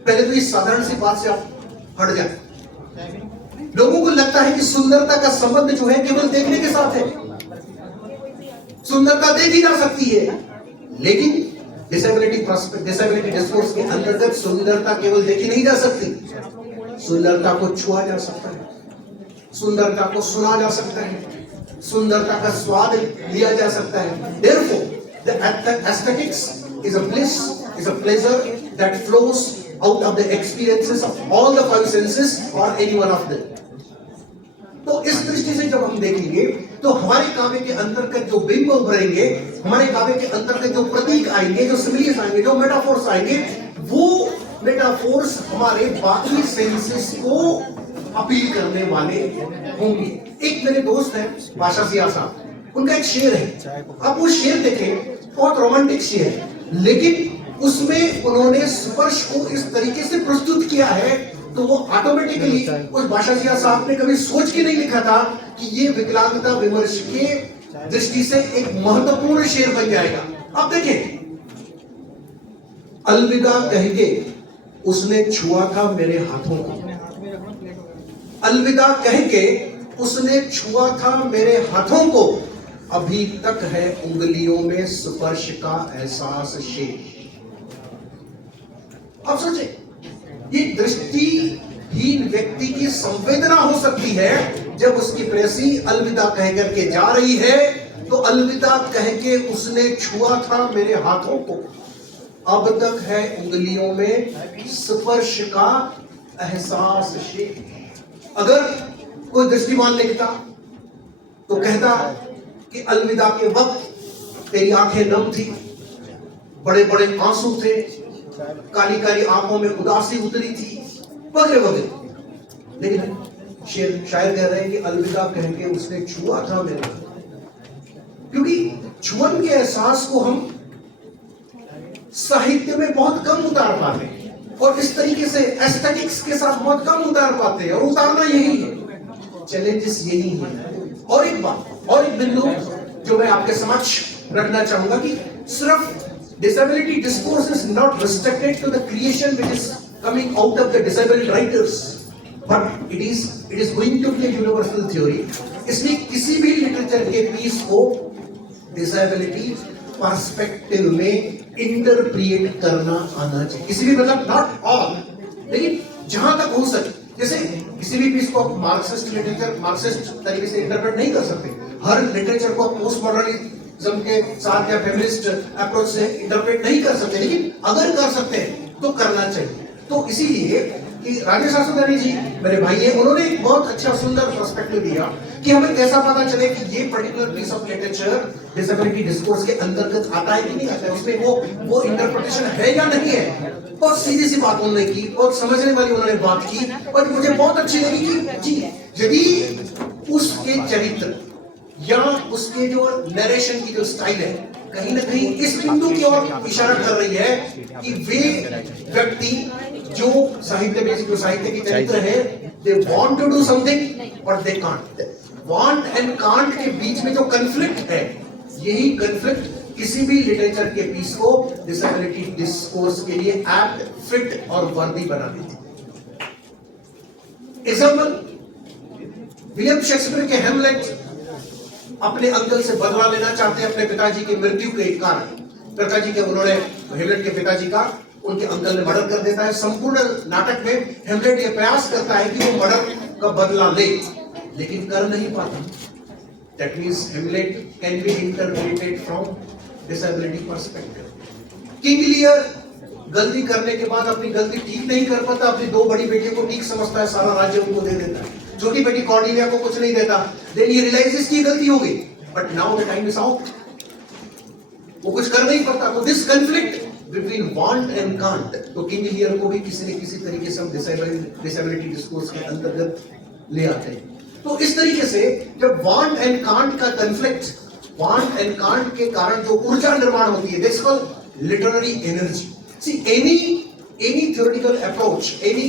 पहले तो इस साधारण सी बात से आप हट जाए। लोगों को लगता है कि सुंदरता का संबंध जो है केवल देखने के साथ है। सुंदरता देखी जा सकती है, लेकिन डिसेबिलिटी डिस्कोर्स के अंतर्गत सुंदरता केवल देखी नहीं जा सकती। सुंदरता को छुआ जा सकता है, सुंदरता को सुना जा सकता है, सुंदरता का स्वाद लिया जा सकता है। Therefore, the aesthetics is a bliss, is a pleasure that flows out of the experiences of all the five senses or any one of them. तो इस दृष्टि से जब हम देखेंगे तो हमारे काव्य के अंतर्गत जो बिंब उभरेंगे, हमारे काव्य के अंतर्गत जो प्रतीक आएंगे, जो सिमिलीज आएंगे, जो मेटाफोर्स आएंगे, वो मेटाफोर्स हमारे बाकी सेंसेस को अपील करने वाले होंगे। एक मेरे दोस्त हैं भाषा सिया साहब, उनका एक शेर है। अब वो शेर देखें, बहुत रोमांटिक शेर है, लेकिन उसमें उन्होंने स्पर्श को इस तरीके से प्रस्तुत किया है तो वो ऑटोमेटिकली उस भाषा सिया साहब ने कभी सोच के नहीं लिखा था कि ये विकलांगता विमर्श के दृष्टि से एक महत्वपूर्ण शेर बन जाएगा। अब देखें, अलविदा कह के उसने छुआ था मेरे हाथों को। अलविदा कह के उसने छुआ था मेरे हाथों को, अभी तक है उंगलियों में स्पर्श का एहसास शेष। अब सोचे, ये दृष्टिहीन व्यक्ति की संवेदना हो सकती है जब उसकी प्रेसी अलविदा कह करके जा रही है, तो अलविदा कह के उसने छुआ था मेरे हाथों को, अब तक है उंगलियों में स्पर्श का एहसास शेष। अगर कोई दृष्टिमान लिखता तो कहता कि अलविदा के वक्त तेरी आंखें नम थी, बड़े बड़े आंसू थे, काली काली आंखों में उदासी उतरी थी, वगैरह वगैरह। लेकिन शायर कह रहे हैं कि अलविदा कह के उसने छुआ था मेरे, क्योंकि छुअन के एहसास को हम साहित्य में बहुत कम उतार पाते हैं और इस तरीके से एस्थेटिक्स के साथ बहुत कम उतार पाते हैं, और उतारना यही है, चैलेंजेस यही है। और एक बात, और एक बिंदु जो मैं आपके समक्ष रखना चाहूंगा कि सिर्फ disability discourse is not restricted to the creation which is coming out of the disabled writers, but it is going to be a universal theory. इसलिए किसी भी लिटरेचर के पीस को डिसेबिलिटी पर्सपेक्टिव में इंटरप्रिएट करना आना चाहिए। किसी भी, मतलब नॉट ऑल, लेकिन जहां तक हो सके। जैसे किसी भी पीस को आप मार्क्सिस्ट लिटरेचर, मार्क्सिस्ट तरीके से इंटरप्रेट नहीं कर सकते। हर लिटरेचर को आप पोस्ट मॉडर्निज्म के साथ या फेमिनिस्ट अप्रोच से इंटरप्रेट नहीं कर सकते, लेकिन अगर कर सकते हैं तो करना चाहिए। तो इसीलिए कि राजेश आसुदानी जी मेरे भाई हैं, उन्होंने एक बहुत अच्छा सुंदर पर्सपेक्टिव दिया कि हमें कैसा पता चले कि ये particular piece of literature disability discourse के अंतर्गत आता है कि नहीं आता है, उसमें वो इंटरप्रिटेशन है या नहीं है। बहुत सीधी सी बात उन्होंने की, बहुत समझने वाली उन्होंने बात की, और मुझे बहुत अच्छी लगी कि जी यदि उसके चरित्र या उसके जो नरेशन की जो स्टाइल है कहीं ना कहीं इस बिंदु की ओर इशारा कर रही है कि वे व्यक्ति जो साहित्य में, जो साहित्य के चरित्र है, they want to do something और they can't. Want and can't के बीच में जो कन्फ्लिक्ट है, यही कन्फ्लिक्ट किसी भी लिटरेचर के पीस को डिसेबिलिटी डिस्कोर्स के लिए एप्ट, फिट और वर्दी बना देती है। एग्जाम्पल, विलियम शेक्सपियर के हेमलेट अपने अंकल से बदला लेना चाहते हैं अपने पिताजी की मृत्यु के कारण। पिताजी के, उन्होंने हेमलेट के पिताजी का उनके अंकल ने मर्डर कर देता है। संपूर्ण नाटक में हेमलेट ये प्रयास करता है कि वो मर्डर का बदला ले, लेकिन कर नहीं पाता। That means Hamlet can be interpreted from disability perspective. King Lear गलती करने के बाद अपनी गलती ठीक नहीं कर पाता, अपनी दो बड़ी बेटियों को ठीक समझता है, सारा राज्य उनको दे देता है, छोटी बेटी कॉर्डिलिया को कुछ नहीं देता। Then he realizes कि गलती हो गई, but now the time is out. वो कुछ कर नहीं पाता। तो this conflict between want and can't, तो किंग लियर को भी किसी न किसी तरीके से हम डिसेबिलिटी डिस्कोर्स के अंतर्गत ले आते हैं। तो इस तरीके से जब वांट एंड कांट का कन्फ्लिक्ट, वांट एंड कांट के कारण जो ऊर्जा निर्माण होती है, that's called literary energy. See any theoretical approach, any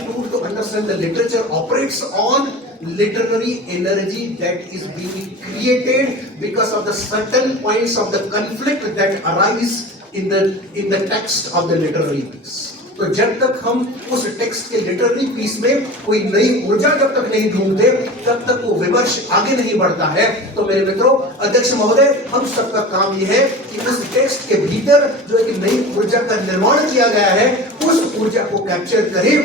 tool to understand the literature operates on literary energy that is being created because of the certain points of the conflict that arise in the text of the literary piece. तो जब तक हम उस text के literary piece में कोई नई ऊर्जा जब तक नहीं ढूंढते, तब तक वो विमर्श आगे नहीं बढ़ता है। तो मेरे मित्रों, अध्यक्ष महोदय, हम सबका काम ये है कि उस टेक्स्ट के भीतर जो एक नई ऊर्जा का निर्माण किया गया है, उस ऊर्जा को कैप्चर करें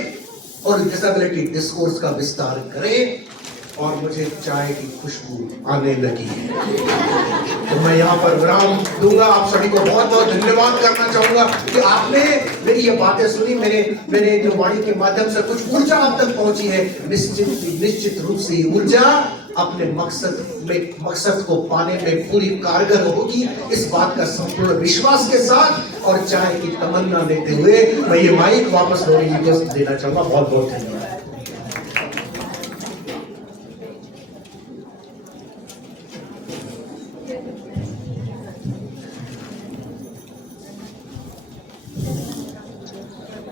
और डिसेबिलिटी डिस्कोर्स का विस्तार करें। और मुझे चाय की खुशबू आने लगी है, तो मैं यहाँ पर विराम दूंगा। आप सभी को बहुत बहुत धन्यवाद करना चाहूंगा कि आपने मेरी ये बातें सुनी, मेरे जो वाणी के माध्यम से कुछ ऊर्जा आप तक पहुंची है। निश्चित रूप से ऊर्जा अपने मकसद को पाने में पूरी कारगर होगी, इस बात का संपूर्ण विश्वास के साथ और चाय की तमन्ना लेते हुए मैं ये माइक वापस धोनी जी को देना चाहूंगा। बहुत बहुत धन्यवाद।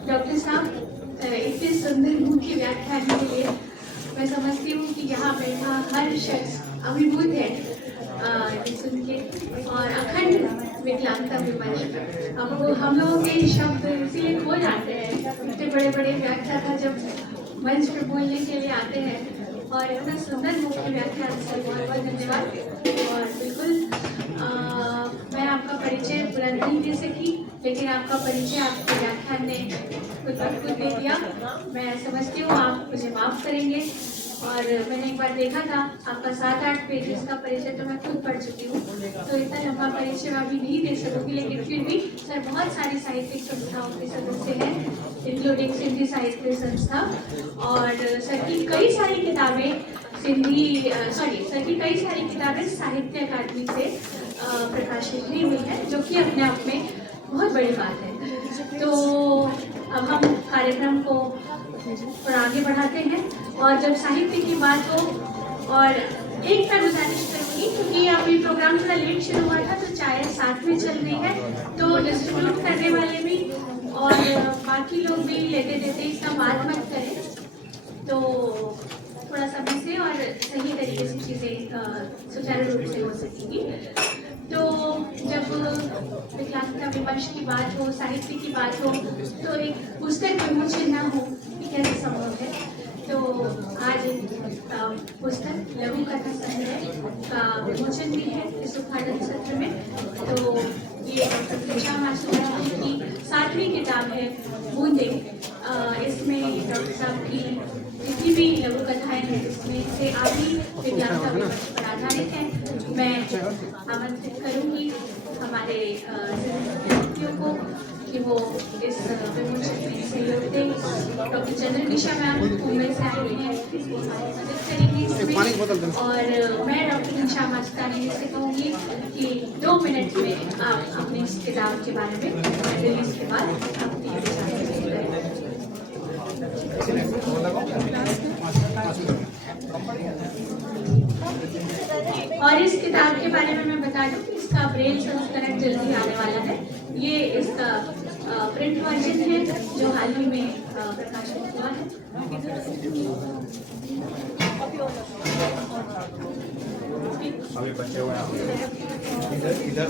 डॉक्टर साहब, इतने सुंदर मुख्य व्याख्यान के लिए मैं समझती हूँ कि यहाँ बैठा हर शख्स अभिभूत है ये सुन के, और अखंड विकलांगता विमर्श। अब हम लोगों के शब्द इसीलिए खो जाते हैं, इतने बड़े बड़े व्याख्याता जब मंच पे बोलने के लिए आते हैं, और इतना सुंदर मुख्य व्याख्यान से बहुत बहुत धन्यवाद। और बिल्कुल मैं आपका परिचय तुरंत नहीं दे सकी, लेकिन आपका परिचय आपके व्याख्यान ने खुद दे दिया। मैं समझती हूँ आप मुझे माफ़ करेंगे। और मैंने एक बार देखा था आपका 7-8 पेजेस का परिचय तो मैं खुद पढ़ चुकी हूँ, तो इतना लंबा परिचय मैं अभी नहीं दे सकूँगी, लेकिन फिर भी सर बहुत सारी साहित्यिक संस्थाओं के सदस्य हैं, इंक्लूडिंग सिंधी साहित्य संस्था, और सर की कई सारी किताबें सर की कई सारी किताबें साहित्य अकादमी से प्रकाशित नहीं हुई है, जो कि अपने आप में बहुत बड़ी बात है। तो अब हम कार्यक्रम को थोड़ा आगे बढ़ाते हैं, और जब साहित्य की बात हो, और एक मैं गुजारिश करूँगी क्योंकि अभी प्रोग्राम थोड़ा लेट शुरू हुआ था, तो चाय साथ में चल रही है, तो डिस्ट्रीब्यूट करने वाले भी और बाकी लोग भी लेते देते इसका बात मत करें, तो थोड़ा समय से और सही तरीके से चीज़ें सुचारू रूप से हो सकेंगी। तो जब विकलांगता विमर्श की बात हो, साहित्य की बात हो, तो एक पुस्तक विमोचन ना हो ये कैसे संभव है। तो आज पुस्तक लघु कथा संग्रह का विमोचन भी है इस उद्घाटन सत्र में। तो ये डॉक्टर घनश्याम आसुदानी की 7वीं किताब है बूंदे। इसमें डॉक्टर साहब की जितनी भी लघु कथाएं हैं इसमें से आधी विकलांगता विमर्श पर आधारित है। मैं आमंत्रित करूंगी हमारे व्यक्तियों को कि वो इस विमोचन में सहयोग दें। डॉक्टर चंद्र निशा मैम मुंबई से आई हैं, इसको हमारी मदद करेंगी इसमें। और मैं डॉक्टर घनश्याम आसुदानी से कहूँगी कि 2 मिनट में आप अपनी इस किताब के बारे में रिलीज के बाद अपनी और इस किताब के बारे में मैं बता दूं कि इसका ब्रेल संस्करण जल्दी आने वाला है। ये इसका प्रिंट वर्जन है जो हाल ही में प्रकाशित हुआ है। अभी बचे हुए हैं इधर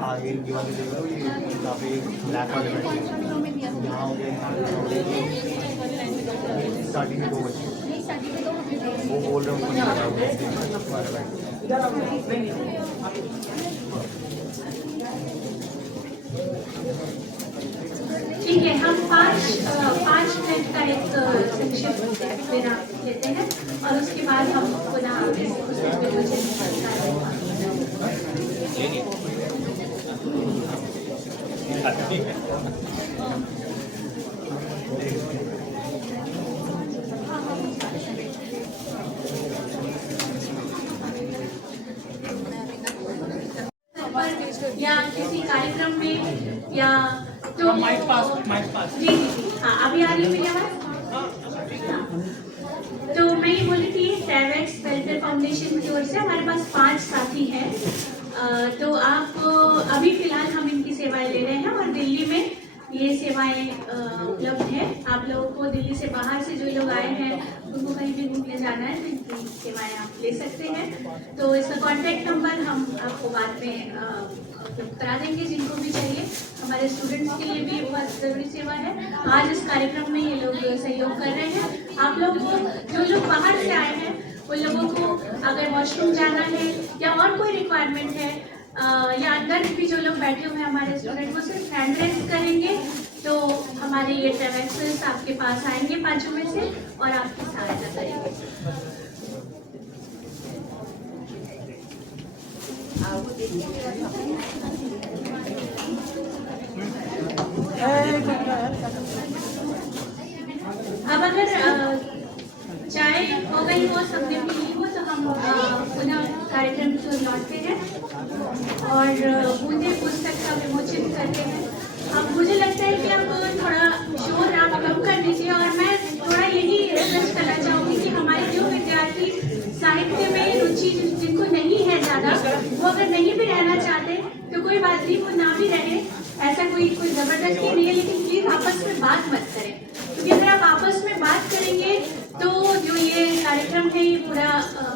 आगे की वाली देखो, ये काफी ब्लैक वाले यहाँ हो गए, स्टार्टिंग में 2 बचे वो बोल रहे ठीक है, हम 5 मिनट का एक संक्षिप्त विराम लेते हैं और उसके बाद हम पुनः या किसी कार्यक्रम में या तो माइक पास जी हाँ, अभी आ रही है मेरी आवाज़। तो मैं ये बोल रही थी ट्रैवेक्स वेलफेयर फाउंडेशन की ओर से हमारे पास 5 साथी हैं। तो आप अभी फिलहाल हम इनकी सेवाएं ले रहे हैं और दिल्ली में ये सेवाएं उपलब्ध है। आप लोगों को दिल्ली से बाहर से जो लोग आए हैं उनको कहीं भी घूमने जाना है तो इनकी सेवाएं आप ले सकते हैं। तो इसका कॉन्टैक्ट नंबर हम आपको बाद में करा देंगे जिनको भी चाहिए। हमारे स्टूडेंट्स के लिए भी बहुत ज़रूरी सेवा है। आज इस कार्यक्रम में ये लोग सहयोग कर रहे हैं। आप लोग को जो लोग बाहर से आए हैं उन लोगों को अगर वॉशरूम जाना है या और कोई रिक्वायरमेंट है या अंदर भी जो लोग बैठे हुए हैं हमारे स्टूडेंट वो सिर्फ हैंड रेज करेंगे तो हमारे ये ट्रैवेक्सर्स आपके पास आएंगे 5 में से और आपकी सहायता करेंगे। अब अगर चाय हो गई हो सबने पी ली हो तो हम पुनः कार्यक्रम को लौटते हैं और बूंदे पुस्तक का विमोचन करते हैं। अब मुझे लगता है कि अब थोड़ा शोर आप कम कर दीजिए और मैं थोड़ा यही रिक्वेस्ट करना चाहूँगी कि हमारे जो विद्यार्थी साहित्य में रुचि जिनको नहीं है ज़्यादा वो अगर नहीं भी रहना चाहते तो कोई बात नहीं, वो ना भी रहे, ऐसा कोई ज़बरदस्ती नहीं है, लेकिन प्लीज़ आपस में बात मत करें क्योंकि अगर आप आपस में बात करेंगे तो जो ये कार्यक्रम है ये पूरा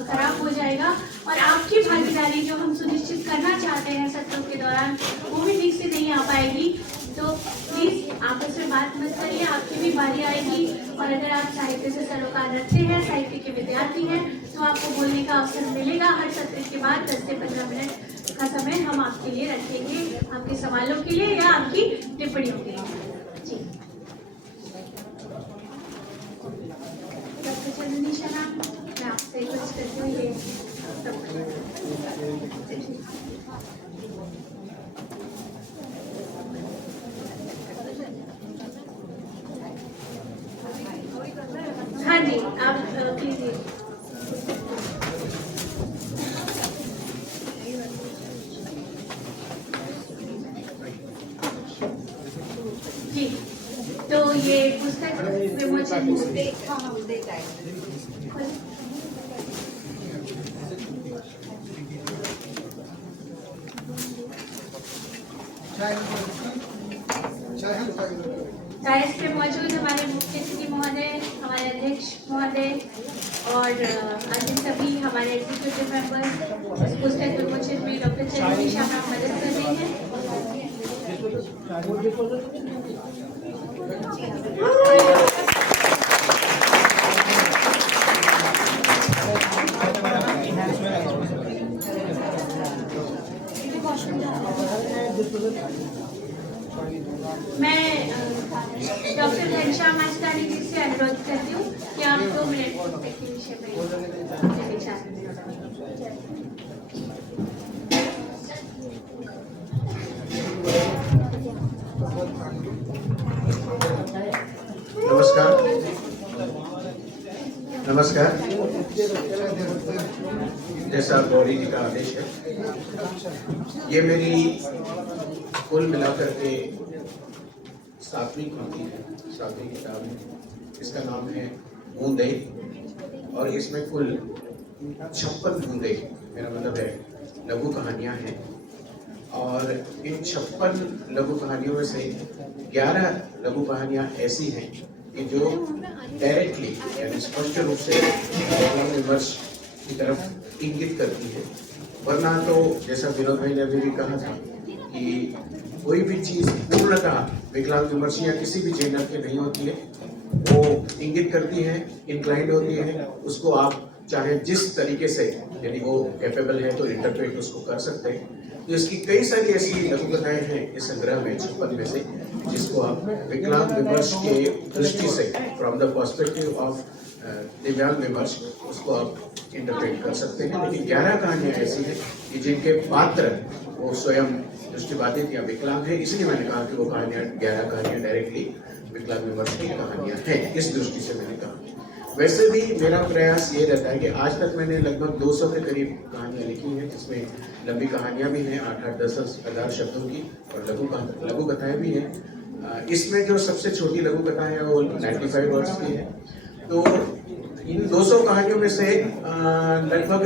खराब हो जाएगा और आपकी भागीदारी जो हम सुनिश्चित करना चाहते हैं सत्रों के दौरान वो भी ठीक से नहीं आ पाएगी। तो प्लीज़ आपस में बात मत करिए, आपकी भी बारी आएगी और अगर आप साहित्य से सरोकार रखते हैं, साहित्य के विद्यार्थी हैं, तो आपको बोलने का अवसर मिलेगा। हर सत्र के बाद 10 से 15 मिनट का समय हम आपके लिए रखेंगे, आपके सवालों के लिए या आपकी टिप्पणियों के लिए। जी डॉक्टर चंदनी शर्मा, मैं आपसे रिक्वेस्ट करती हूँ ये हाँ जी, आप कीजिए। जी, तो ये पुस्तक विमोचन डायस पे मौजूद हमारे मुख्य अतिथि महोदय, हमारे अध्यक्ष महोदय और अन्य सभी हमारे एग्जीक्यूटिव मेंबर्स इस पुस्तक विमोचन में डॉक्टर चंदनी शर्मा मदद कर रहे हैं। मैं डॉक्टर घनश्याम आस्तानी जी से अनुरोध करती हूँ कि आप 2 मिनट पुस्तक के विषय में अपने विचार नमस्कार। जैसा गौरी जी का आदेश है, ये मेरी कुल मिलाकर के 7वीं कृति है, 7वीं किताब है। इसका नाम है बूंदे और इसमें कुल 56 बूंदे, मेरा मतलब है लघु कहानियाँ हैं और इन 56 लघु कहानियों में से 11 लघु कहानियाँ ऐसी हैं कि जो डायरेक्टली यानी स्पष्ट रूप से विमर्श की तरफ इंगित करती है। वरना तो जैसा विनोद भाई ने अभी भी कहा था कि कोई भी चीज़ पूर्णतः विकलांग विमर्शी या किसी भी जेंडर के नहीं होती है, वो इंगित करती है, इंक्लाइंड होती है, उसको आप चाहे जिस तरीके से यदि वो कैपेबल है तो इंटरप्रेट उसको कर सकते हैं। तो इसकी कई सारी ऐसी लघु कथाएं हैं इस संग्रह में 56 में से, जिसको आप विकलांग विमर्श के दृष्टि से फ्रॉम द पर्सपेक्टिव ऑफ दिव्यांग विमर्श उसको आप इंटरप्रेट कर सकते हैं। लेकिन 11 कहानियाँ ऐसी हैं कि जिनके पात्र वो स्वयं दृष्टिबाधित या विकलांग है, इसलिए मैंने कहा कि वो कहानियाँ 11 कहानियाँ डायरेक्टली विकलांग विमर्श की कहानियाँ हैं। इस दृष्टि से मैंने कहा। वैसे भी मेरा प्रयास ये रहता है कि आज तक मैंने लगभग 200 के करीब कहानियाँ लिखी हैं, जिसमें लंबी कहानियाँ भी हैं 8-8, 10-10 शब्दों की और लघु कथाएँ भी हैं। इसमें जो सबसे छोटी लघु कथा है वो 95 वर्ड्स की है। तो इन 200 कहानियों में से लगभग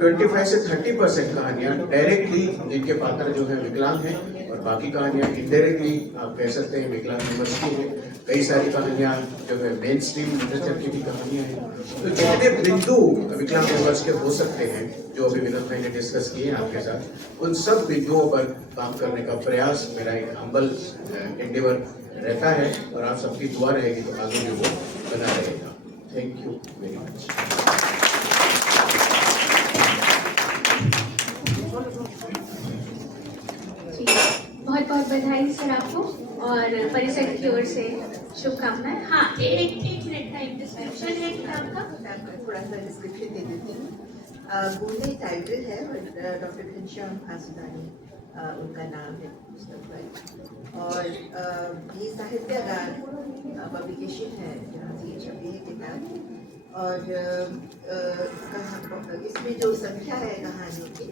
25 से 30% कहानियाँ डायरेक्टली जिनके पात्र जो है विकलांग हैं और बाकी कहानियाँ इनडायरेक्टली आप कह सकते हैं विकलांग विमर्श की है। कई सारी कहानियाँ जो है मेन स्ट्रीम लिटरेचर की भी कहानियाँ हैं। तो जितने बिंदु विकलांग विमर्श के हो सकते हैं जो अभी विनोद भाई ने डिस्कस किए हैं आपके साथ, उन सब बिंदुओं पर काम करने का प्रयास मेरा एक हम्बल एंडेवर रहता है और आप सबकी दुआ रहेगी तो आगे भी वो बना रहेगा। Thank you very much. बहुत बहुत बधाई सर आपको और परिषद की ओर से शुभकामनाएं। हाँ, एक मिनट का एक डिस्क्रिप्शन है किताब का, थोड़ा सा डिस्क्रिप्शन दे देती हूँ। बूंदे टाइटल है, डॉक्टर घनश्याम आसुदानी उनका नाम है पुस्तक पर, और ये साहित्यागार पब्लिकेशन है जहाँ से ये छपी है किताब। और इसमें जो संख्या है कहानियों की,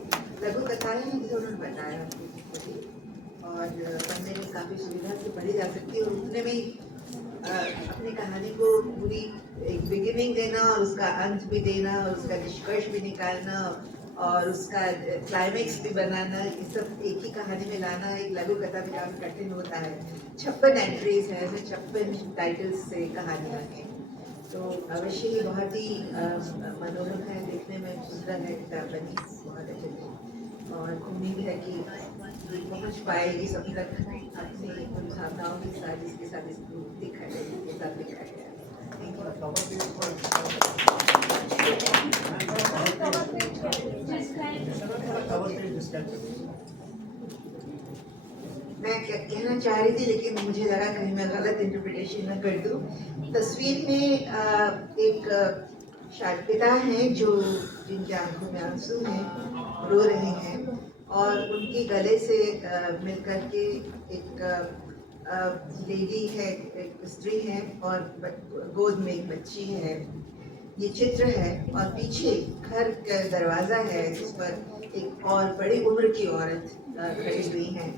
लघु कथाएं हैं जिसे उन्होंने बताया और पढ़ने में काफ़ी सुविधा से पढ़ी जा सकती है और उतने में अपनी कहानी को पूरी एक बिगिनिंग देना और उसका अंत भी देना और उसका निष्कर्ष भी निकालना और उसका क्लाइमेक्स भी बनाना, ये सब एक ही कहानी में लाना एक लघु कथा में काफ़ी कठिन होता है। 56 एंट्रीज हैं, 56 टाइटल्स से कहानियाँ हैं तो अवश्य ही बहुत ही मनोरम है, देखने में सुंदर है किताब बनी, बहुत अच्छी थी और उम्मीद है कि पहुंच पाएगी सब तक अपनी उन भावनाओं के साथ जिसके साथ इसको दिखाया गया, किताब दिखाया गया। मैं कहना चाह रही थी लेकिन मुझे लगा कहीं मैं गलत इंटरप्रिटेशन न कर दूं। तस्वीर में एक शायद पिता हैं जो जिनकी आंखों में आंसू हैं, रो रहे हैं और उनके गले से मिलकर के एक लेडी है, एक स्त्री है और गोद में एक बच्ची है। ये चित्र है और पीछे घर का दरवाजा है जिस पर एक और बड़ी उम्र की औरत खड़ी हुई है।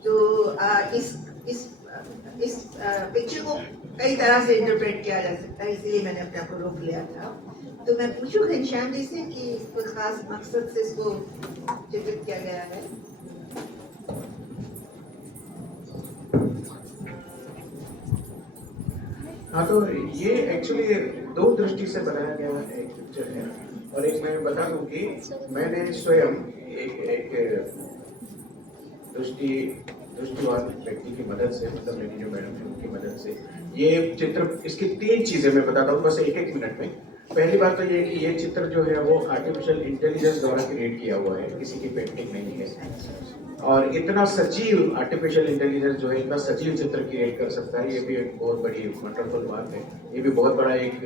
तो इस पिक्चर को कई तरह से इंटरप्रेट किया जा सकता है, इसलिए मैंने अपने आप को रोक लिया था। तो मैं पूछूं घनश्याम जी से कि कोई खास मकसद से इसको चित्रित किया गया है? हाँ, तो ये एक्चुअली दो दृष्टि से बनाया गया एक पिक्चर है और एक मैं बता दूं कि मैंने स्वयं एक दृष्टिवान व्यक्ति की मदद से, मतलब मेरी जो मैडम है उनकी मदद से ये चित्र, इसकी 3 चीजें मैं बताता हूँ बस एक मिनट में। पहली बात तो ये कि ये चित्र जो है वो आर्टिफिशियल इंटेलिजेंस द्वारा क्रिएट किया हुआ है, किसी की पेंटिंग नहीं है। और इतना सजीव आर्टिफिशियल इंटेलिजेंस जो है इतना सजीव चित्र क्रिएट कर सकता है, ये भी एक बहुत बड़ी वंडरफुल बात है। ये भी बहुत बड़ा एक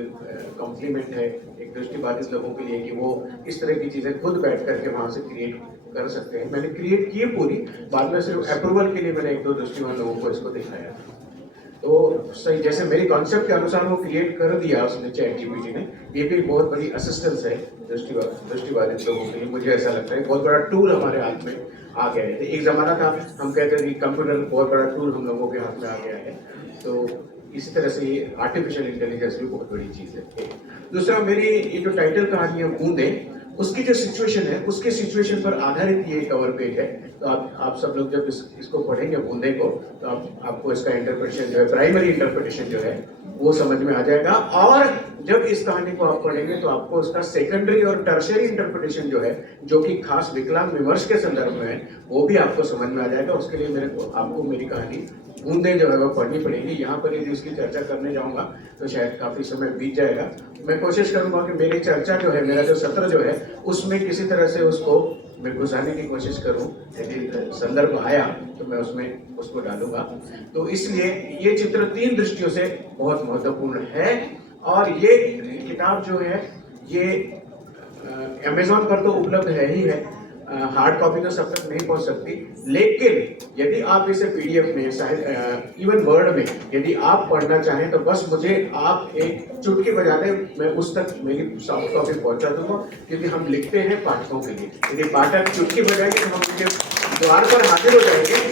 कॉम्प्लीमेंट है एक दृष्टिबाधित लोगों के लिए कि वो इस तरह की चीजें खुद बैठ करके वहाँ से क्रिएट कर सकते हैं। मैंने क्रिएट किए पूरी, बाद में सिर्फ अप्रूवल के लिए मैंने 1-2 दृष्टिवान लोगों को इसको दिखाया। तो सही जैसे मेरी कॉन्सेप्ट के अनुसार वो क्रिएट कर दिया उसने, ChatGPT ने। ये भी बहुत बड़ी असिस्टेंस है दृष्टिबाधित लोगों के लिए, मुझे ऐसा लगता है बहुत बड़ा टूल हमारे हाथ में आ गया है। एक जमाना था हम कहते थे कि कंप्यूटर बहुत बड़ा टूल हम लोगों के हाथ में आ गया है। तो इसी तरह से ये आर्टिफिशियल इंटेलिजेंस भी बहुत बड़ी चीज है। दूसरा, मेरी ये जो टाइटल कहानी है बूंदें, उसकी जो सिचुएशन है उसके सिचुएशन पर आधारित ये कवर पेज है। तो आप सब लोग जब इसको पढ़ेंगे बूंदे को तो आपको इसका इंटरप्रिटेशन जो है, प्राइमरी इंटरप्रिटेशन जो है वो समझ में आ जाएगा। और जब इस कहानी को आप पढ़ेंगे तो आपको उसका सेकेंडरी और टर्शियरी इंटरप्रिटेशन जो है, जो कि खास विकलांग विमर्श के संदर्भ में है, वो भी आपको समझ में आ जाएगा। उसके लिए आपको मेरी कहानी बूंदें जो है वो पढ़नी पड़ेगी। यहाँ पर यदि इसकी चर्चा करने जाऊंगा तो शायद काफी समय बीत जाएगा। मैं कोशिश करूंगा कि मेरी चर्चा जो है, मेरा जो सत्र जो है, उसमें किसी तरह से उसको मैं घुसाने की कोशिश करूं। यदि संदर्भ आया तो मैं उसमें उसको डालूंगा। तो इसलिए ये चित्र 3 दृष्टियों से बहुत महत्वपूर्ण है। और ये किताब जो है ये अमेज़न पर तो उपलब्ध है ही है, हार्ड कॉपी तो सब तक नहीं पहुंच सकती, लेकिन यदि आप इसे PDF में, शायद इवन वर्ड में यदि आप पढ़ना चाहें तो बस मुझे आप एक चुटकी बजा दें, मैं उस तक मेरी सॉफ्ट कॉपी पहुंचा दूंगा। क्योंकि हम लिखते हैं पाठकों के लिए, यदि पाठक चुटकी बजाएंगे तो हम उनके द्वार पर हाजिर हो जाएंगे।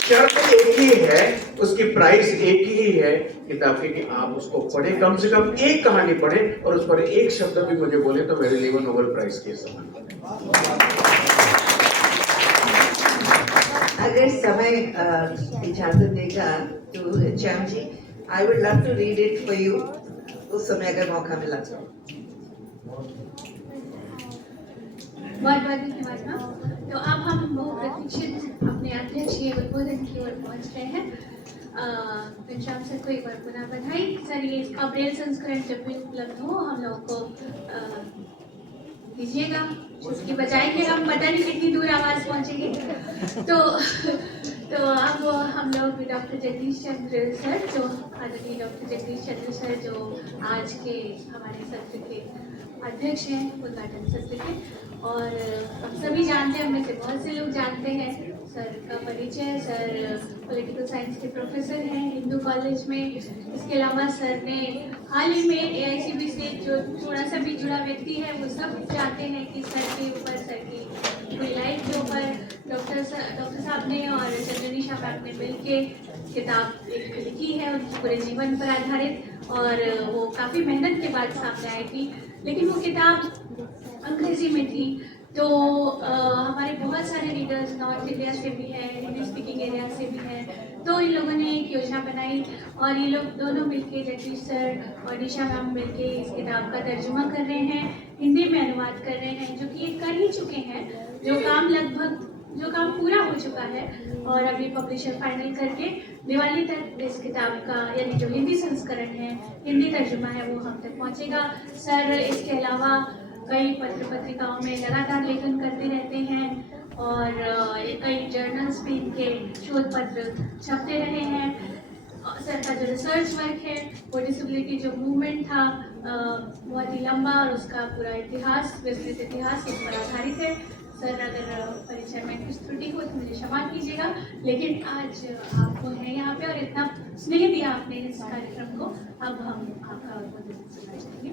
शर्त एक ही है, उसकी प्राइस एक ही है किताब की, कि आप उसको पढ़ें, कम से कम एक कहानी पढ़ें और उस पर एक शब्द भी मुझे बोले तो मेरे लिए वो नोबेल प्राइज के समान। अगर समय इजाजत देगा तो Shyam ji, I would love to read it for you, उस समय अगर मौका मिला तो। बहुत बहुत धन्यवाद मैम। तो अब हम प्रतीक्षित अपने अध्यक्ष के उद्बोधन की ओर पहुंच रहे हैं। घनश्याम सर को एक बार पुनः बधाई। सर, ये इसका ब्रेल संस्करण जब भी उपलब्ध हो हम लोगों को दीजिएगा, उसकी बजाएंगे। हम पता नहीं कितनी दूर आवाज़ पहुंचेगी। तो अब हम लोग डॉक्टर जगदीश चंद्र सर, जो आदरणीय डॉक्टर जगदीश चंद्र सर जो आज के हमारे सत्र के अध्यक्ष हैं, उद्घाटन सत्र के, और हम सभी जानते हैं, उनमें से बहुत से लोग जानते हैं सर का परिचय। सर पॉलिटिकल साइंस के प्रोफेसर हैं हिंदू कॉलेज में। इसके अलावा सर ने हाल ही में AICB से जो थोड़ा सा भी जुड़ा व्यक्ति है वो सब जानते हैं कि सर के ऊपर, सर की पूरी लाइफ के ऊपर डॉक्टर साहब ने और चंद्रनी शाह मैम ने मिल के किताब एक लिखी है उनके पूरे जीवन पर आधारित, और वो काफ़ी मेहनत के बाद सामने आई थी। लेकिन वो किताब अंग्रेजी में थी। तो हमारे बहुत सारे रीडर्स नॉर्थ इंडिया से भी हैं, हिंदी स्पीकिंग एरिया से भी हैं, तो इन लोगों ने एक योजना बनाई और ये लोग दोनों मिलके, जगदीश सर और निशा मैम मिलके इस किताब का तर्जुमा कर रहे हैं, हिंदी में अनुवाद कर रहे हैं, जो कि ये कर ही चुके हैं। जो काम पूरा हो चुका है और अभी पब्लिशर फाइनल करके दिवाली तक इस किताब का, यानी जो हिंदी संस्करण है, हिंदी तर्जुमा है, वो हम तक पहुंचेगा। सर इसके अलावा कई पत्र पत्रिकाओं में लगातार लेखन करते रहते हैं और कई जर्नल्स में इनके शोध पत्र छपते रहे हैं। सर का जो रिसर्च वर्क है वो डिसेबिलिटी जो मूवमेंट था बहुत ही लंबा और उसका पूरा इतिहास, विस्तृत इतिहास उस पर आधारित है। सर अगर परिचय में कुछ त्रुटि हो तो मुझे क्षमा कीजिएगा, लेकिन आज आपको है यहाँ पे और इतना स्नेह दिया आपने इस कार्यक्रम को, अब हम आपका उद्बोधन सुनना चाहेंगे।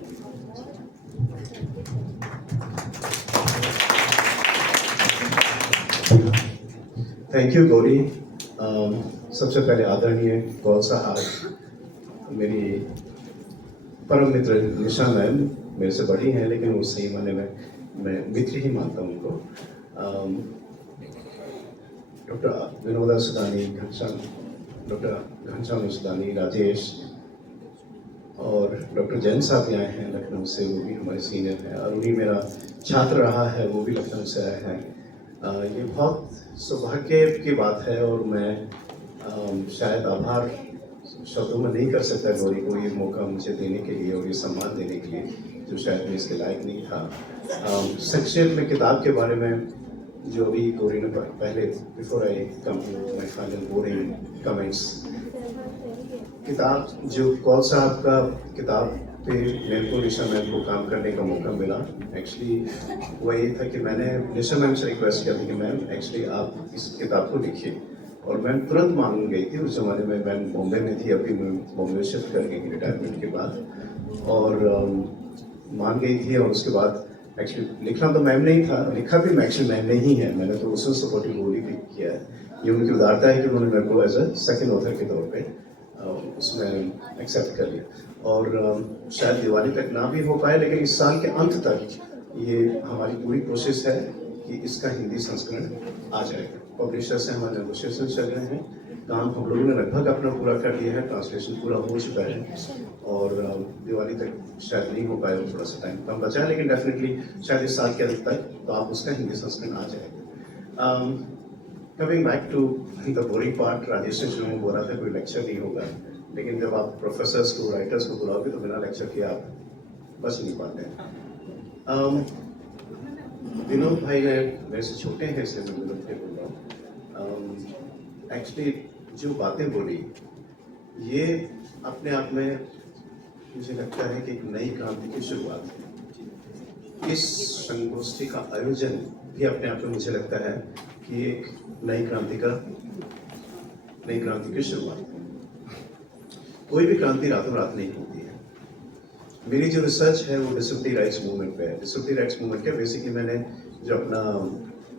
Thank you Gauri. सबसे पहले आदरणीय कौल साहब, मेरी परम मित्र निशा मैम मेरे से बड़ी हैं, लेकिन वो सही माने में मैं मित्र ही मानता हूँ उनको। डॉक्टर विनोदा सुदानी, डॉक्टर घनश्याम सुदानी, राजेश और डॉक्टर जैन साहब भी आए हैं लखनऊ से, वो भी हमारे सीनियर हैं और उन्हीं मेरा छात्र रहा है, वो भी लखनऊ से आए हैं। ये बहुत सौभाग्य की बात है और मैं शायद आभार शब्दों में नहीं कर सकता गौरी को ये मौका मुझे देने के लिए और ये सम्मान देने के लिए, जो शायद मैं इसके लायक नहीं था। संक्षेप में किताब के बारे में जो अभी गौरी ने पहले, before I come to my final boring comments, किताब जो कौल साहब का किताब पे मेरे को निशा मैम को काम करने का मौका मिला, एक्चुअली वो ये था कि मैंने निशा मैम से रिक्वेस्ट किया था कि मैम एक्चुअली आप इस किताब को लिखिए, और मैम तुरंत मान गई थी। उस ज़माने में मैम बॉम्बे में थी, अभी मैं बॉम्बे शिफ्ट कर गई रिटायरमेंट के बाद, और मान गई थी। और उसके बाद एक्चुअली लिखना तो मैम नहीं था, लिखा भी एक्चुअली मैम ने ही है, मैंने तो उसमें सपोर्टिव रोल ही किया है। ये उनकी उदारता है कि उन्होंने मेरे को एज अ सेकेंड ऑथर के तौर पे उसमें एक्सेप्ट कर लिया। और शायद दिवाली तक ना भी हो पाए, लेकिन इस साल के अंत तक ये हमारी पूरी कोशिश है कि इसका हिंदी संस्करण आ जाएगा। पब्लिशर से हमारे नेगोशिएशन चल रहे हैं, काम हम लोगों ने लगभग अपना पूरा कर लिया है, ट्रांसलेशन पूरा हो चुका है और दिवाली तक शायद नहीं हो पाए, थोड़ा सा टाइम कम बचा है, लेकिन डेफिनेटली शायद इस साल के अंत तक तो आप उसका हिंदी संस्करण आ जाएगा। Coming back to the boring part, Rajesh ने शुरू में बोला था कोई लेक्चर नहीं होगा, लेकिन जब आप प्रोफेसर्स को, राइटर्स को बुलाओगे तो बिना लेक्चर के आप बच नहीं पाते हैं। विनोद भाई ने मेरे से छोटे हैं, इसलिए मैं विनोद भाई बोल रहा हूँ। एक्चुअली जो बातें बोली ये अपने आप में मुझे लगता है कि एक नई क्रांति की शुरुआत है। इस संगोष्ठी का आयोजन भी अपने आप में मुझे लगता है कि एक नई क्रांति की शुरुआत है। कोई भी क्रांति रातों रात नहीं होती है। मेरी जो रिसर्च है वो डिसेबिलिटी राइट्स मूवमेंट पे है। डिसेबिलिटी राइट्स मूवमेंट क्या, बेसिकली मैंने जो अपना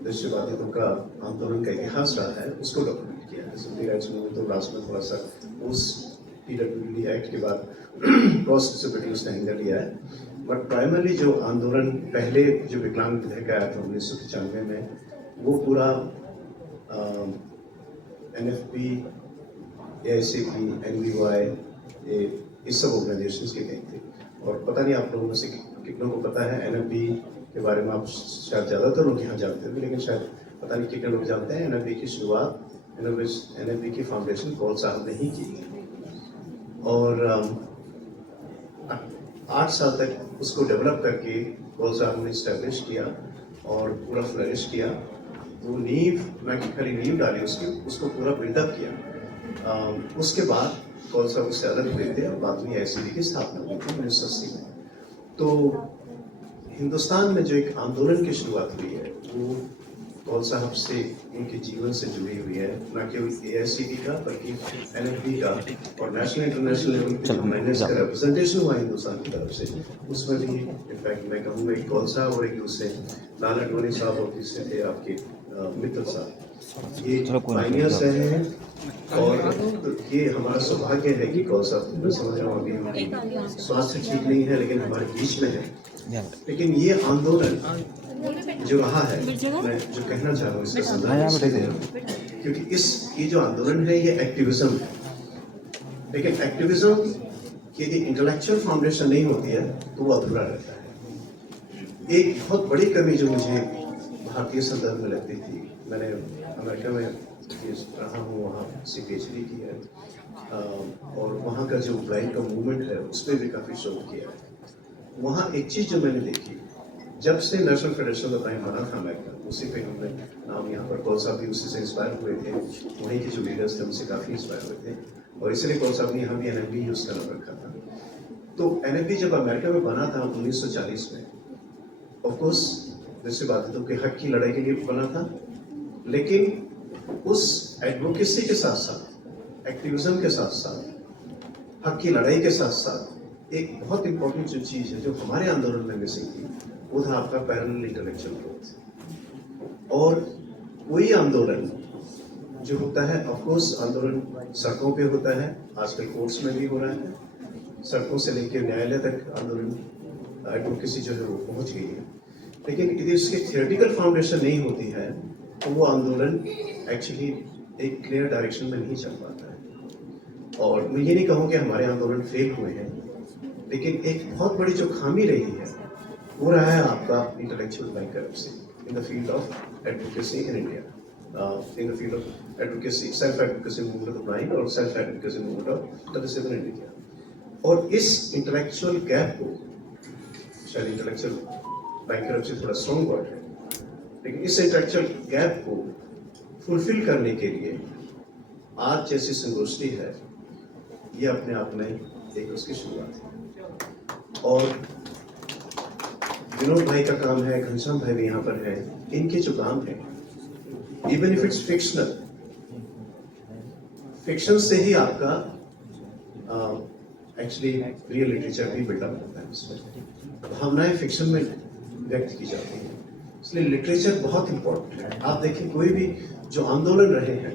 दृश्यवादियों का आंदोलन का इतिहास रहा है उसको डॉक्यूमेंट किया। डिसेबिलिटी राइट्स मूवमेंट तो लास्ट में थोड़ा सा उस PWD एक्ट के बाद क्रॉस डिसेबिलिटी उसने हैंडल लिया है, बट प्राइमरली जो आंदोलन पहले जो विकलांग विधेयक आया था 1995 में, वो पूरा NFP, AICP, NVY, इस सब ऑर्गेनाइजेशंस की गई थी। और पता नहीं आप लोगों में से कितनों को पता है NFP के बारे में, आप शायद ज़्यादातर लोग यहाँ जानते हैं, लेकिन शायद पता नहीं कितने लोग जानते हैं। NFP की शुरुआत, NFP की फाउंडेशन कौल साहब ने ही की और 8 साल तक उसको डेवलप करके कौल साहब ने इस्टेब्लिश किया और पूरा फ्लरिश किया। वो नींव, ना कि खाली नींव डाली उसकी, उसको पूरा बिल्डअप किया। उसके बाद कौल साहब उससे अलग हुए थे और बाद में AICP की स्थापना हुई थी 1980 में। तो हिंदुस्तान में जो एक आंदोलन की शुरुआत हुई है वो कौल साहब से, उनके जीवन से जुड़ी हुई है, न केवल AICP का बल्कि NFP का और नेशनल इंटरनेशनल लेवल पे जो मैनेज का रिप्रेजेंटेशन हुआ हिंदुस्तान की तरफ से, उसमें भी इनफैक्ट मैं कहूँगा एक कौल साहब और एक दूसरे लाल अडवाणी साहब और तीसरे थे आपके मित्र साहब, ये पायनियर्स रहे हैं। और तो ये हमारा सौभाग्य है कि कौल साहब, मैं समझ रहा हूँ अभी हमारी स्वास्थ्य ठीक नहीं है लेकिन हमारे बीच में है, लेकिन ये आंदोलन जो रहा है, मैं जो कहना चाह रहा हूँ इसके संदर्भ में, क्योंकि ये जो आंदोलन है ये एक्टिविज्म है, लेकिन एक्टिविज्म की यदि इंटेलेक्चुअल फाउंडेशन नहीं होती है तो वो अधूरा रहता है। एक बहुत बड़ी कमी जो मुझे भारतीय संदर्भ में लगती थी, मैंने अमेरिका में रहा हूँ, वहाँ से PhD की है, और वहाँ का जो ब्लाइंड का मूवमेंट है उस पर भी काफ़ी शोध किया है। वहाँ एक चीज़ जो मैंने देखी, जब से नेशनल फेडरेशन ऑफ ब्लाइंड बना था अमेरिका, उसी पे हमने नाम यहाँ पर कौल साहब भी उसी से इंस्पायर हुए थे, वहीं के जो लीडर्स थे उनसे काफ़ी इंस्पायर हुए थे, और इसलिए कौल साहब ने यहाँ भी NFB यूज़ करना रखा था। तो NFB जब अमेरिका में बना था 1940 में, ऑफकोर्स जैसे बात है तो कि हक की लड़ाई के लिए बना था, लेकिन उस एडवोकेसी के साथ साथ, एक्टिविज्म के साथ साथ, हक की लड़ाई के साथ साथ एक बहुत इंपॉर्टेंट जो चीज़ है जो हमारे आंदोलन में मिसिंग थी, वो था आपका पैरेलल इंटेलेक्चुअल ग्रोथ। और वही आंदोलन जो होता है, ऑफकोर्स आंदोलन सड़कों पे होता है, आजकल कोर्ट्स में भी हो रहा है, सड़कों से लेकर न्यायालय तक आंदोलन एडवोकेसी जो है वो पहुंच गई है, लेकिन यदि उसकी थियोरेटिकल फाउंडेशन नहीं होती है तो वो आंदोलन एक्चुअली एक क्लियर डायरेक्शन में नहीं चल पाता है। और मैं ये नहीं कहूँ कि हमारे आंदोलन फेल हुए हैं, लेकिन एक बहुत बड़ी जो खामी रही है वो रहा है आपका intellectual bankruptcy in the field of advocacy in India, in the field of advocacy, self advocacy movement of blind और self advocacy movement of Dalit in India. और इस इंटेलेक्चुअल गैप को, शायद इंटेलेक्चुअल बैंकरप्सी थोड़ा स्ट्रॉन्ग वर्ड है, लेकिन इस intellectual gap को फुलफिल करने के लिए आज जैसी संगोष्ठी है, ये अपने आप में एक उसकी शुरुआत है। और विनोद भाई का काम है, घनश्याम भाई भी यहाँ पर है, इनके जो काम है, even if it's fictional, fiction से ही आपका एक्चुअली रियल लिटरेचर भी बिल्डअप होता है, उसमें भावनाएं फिक्शन में व्यक्त की जाती हैं, इसलिए लिटरेचर बहुत इंपॉर्टेंट है। आप देखिए कोई भी जो आंदोलन रहे हैं,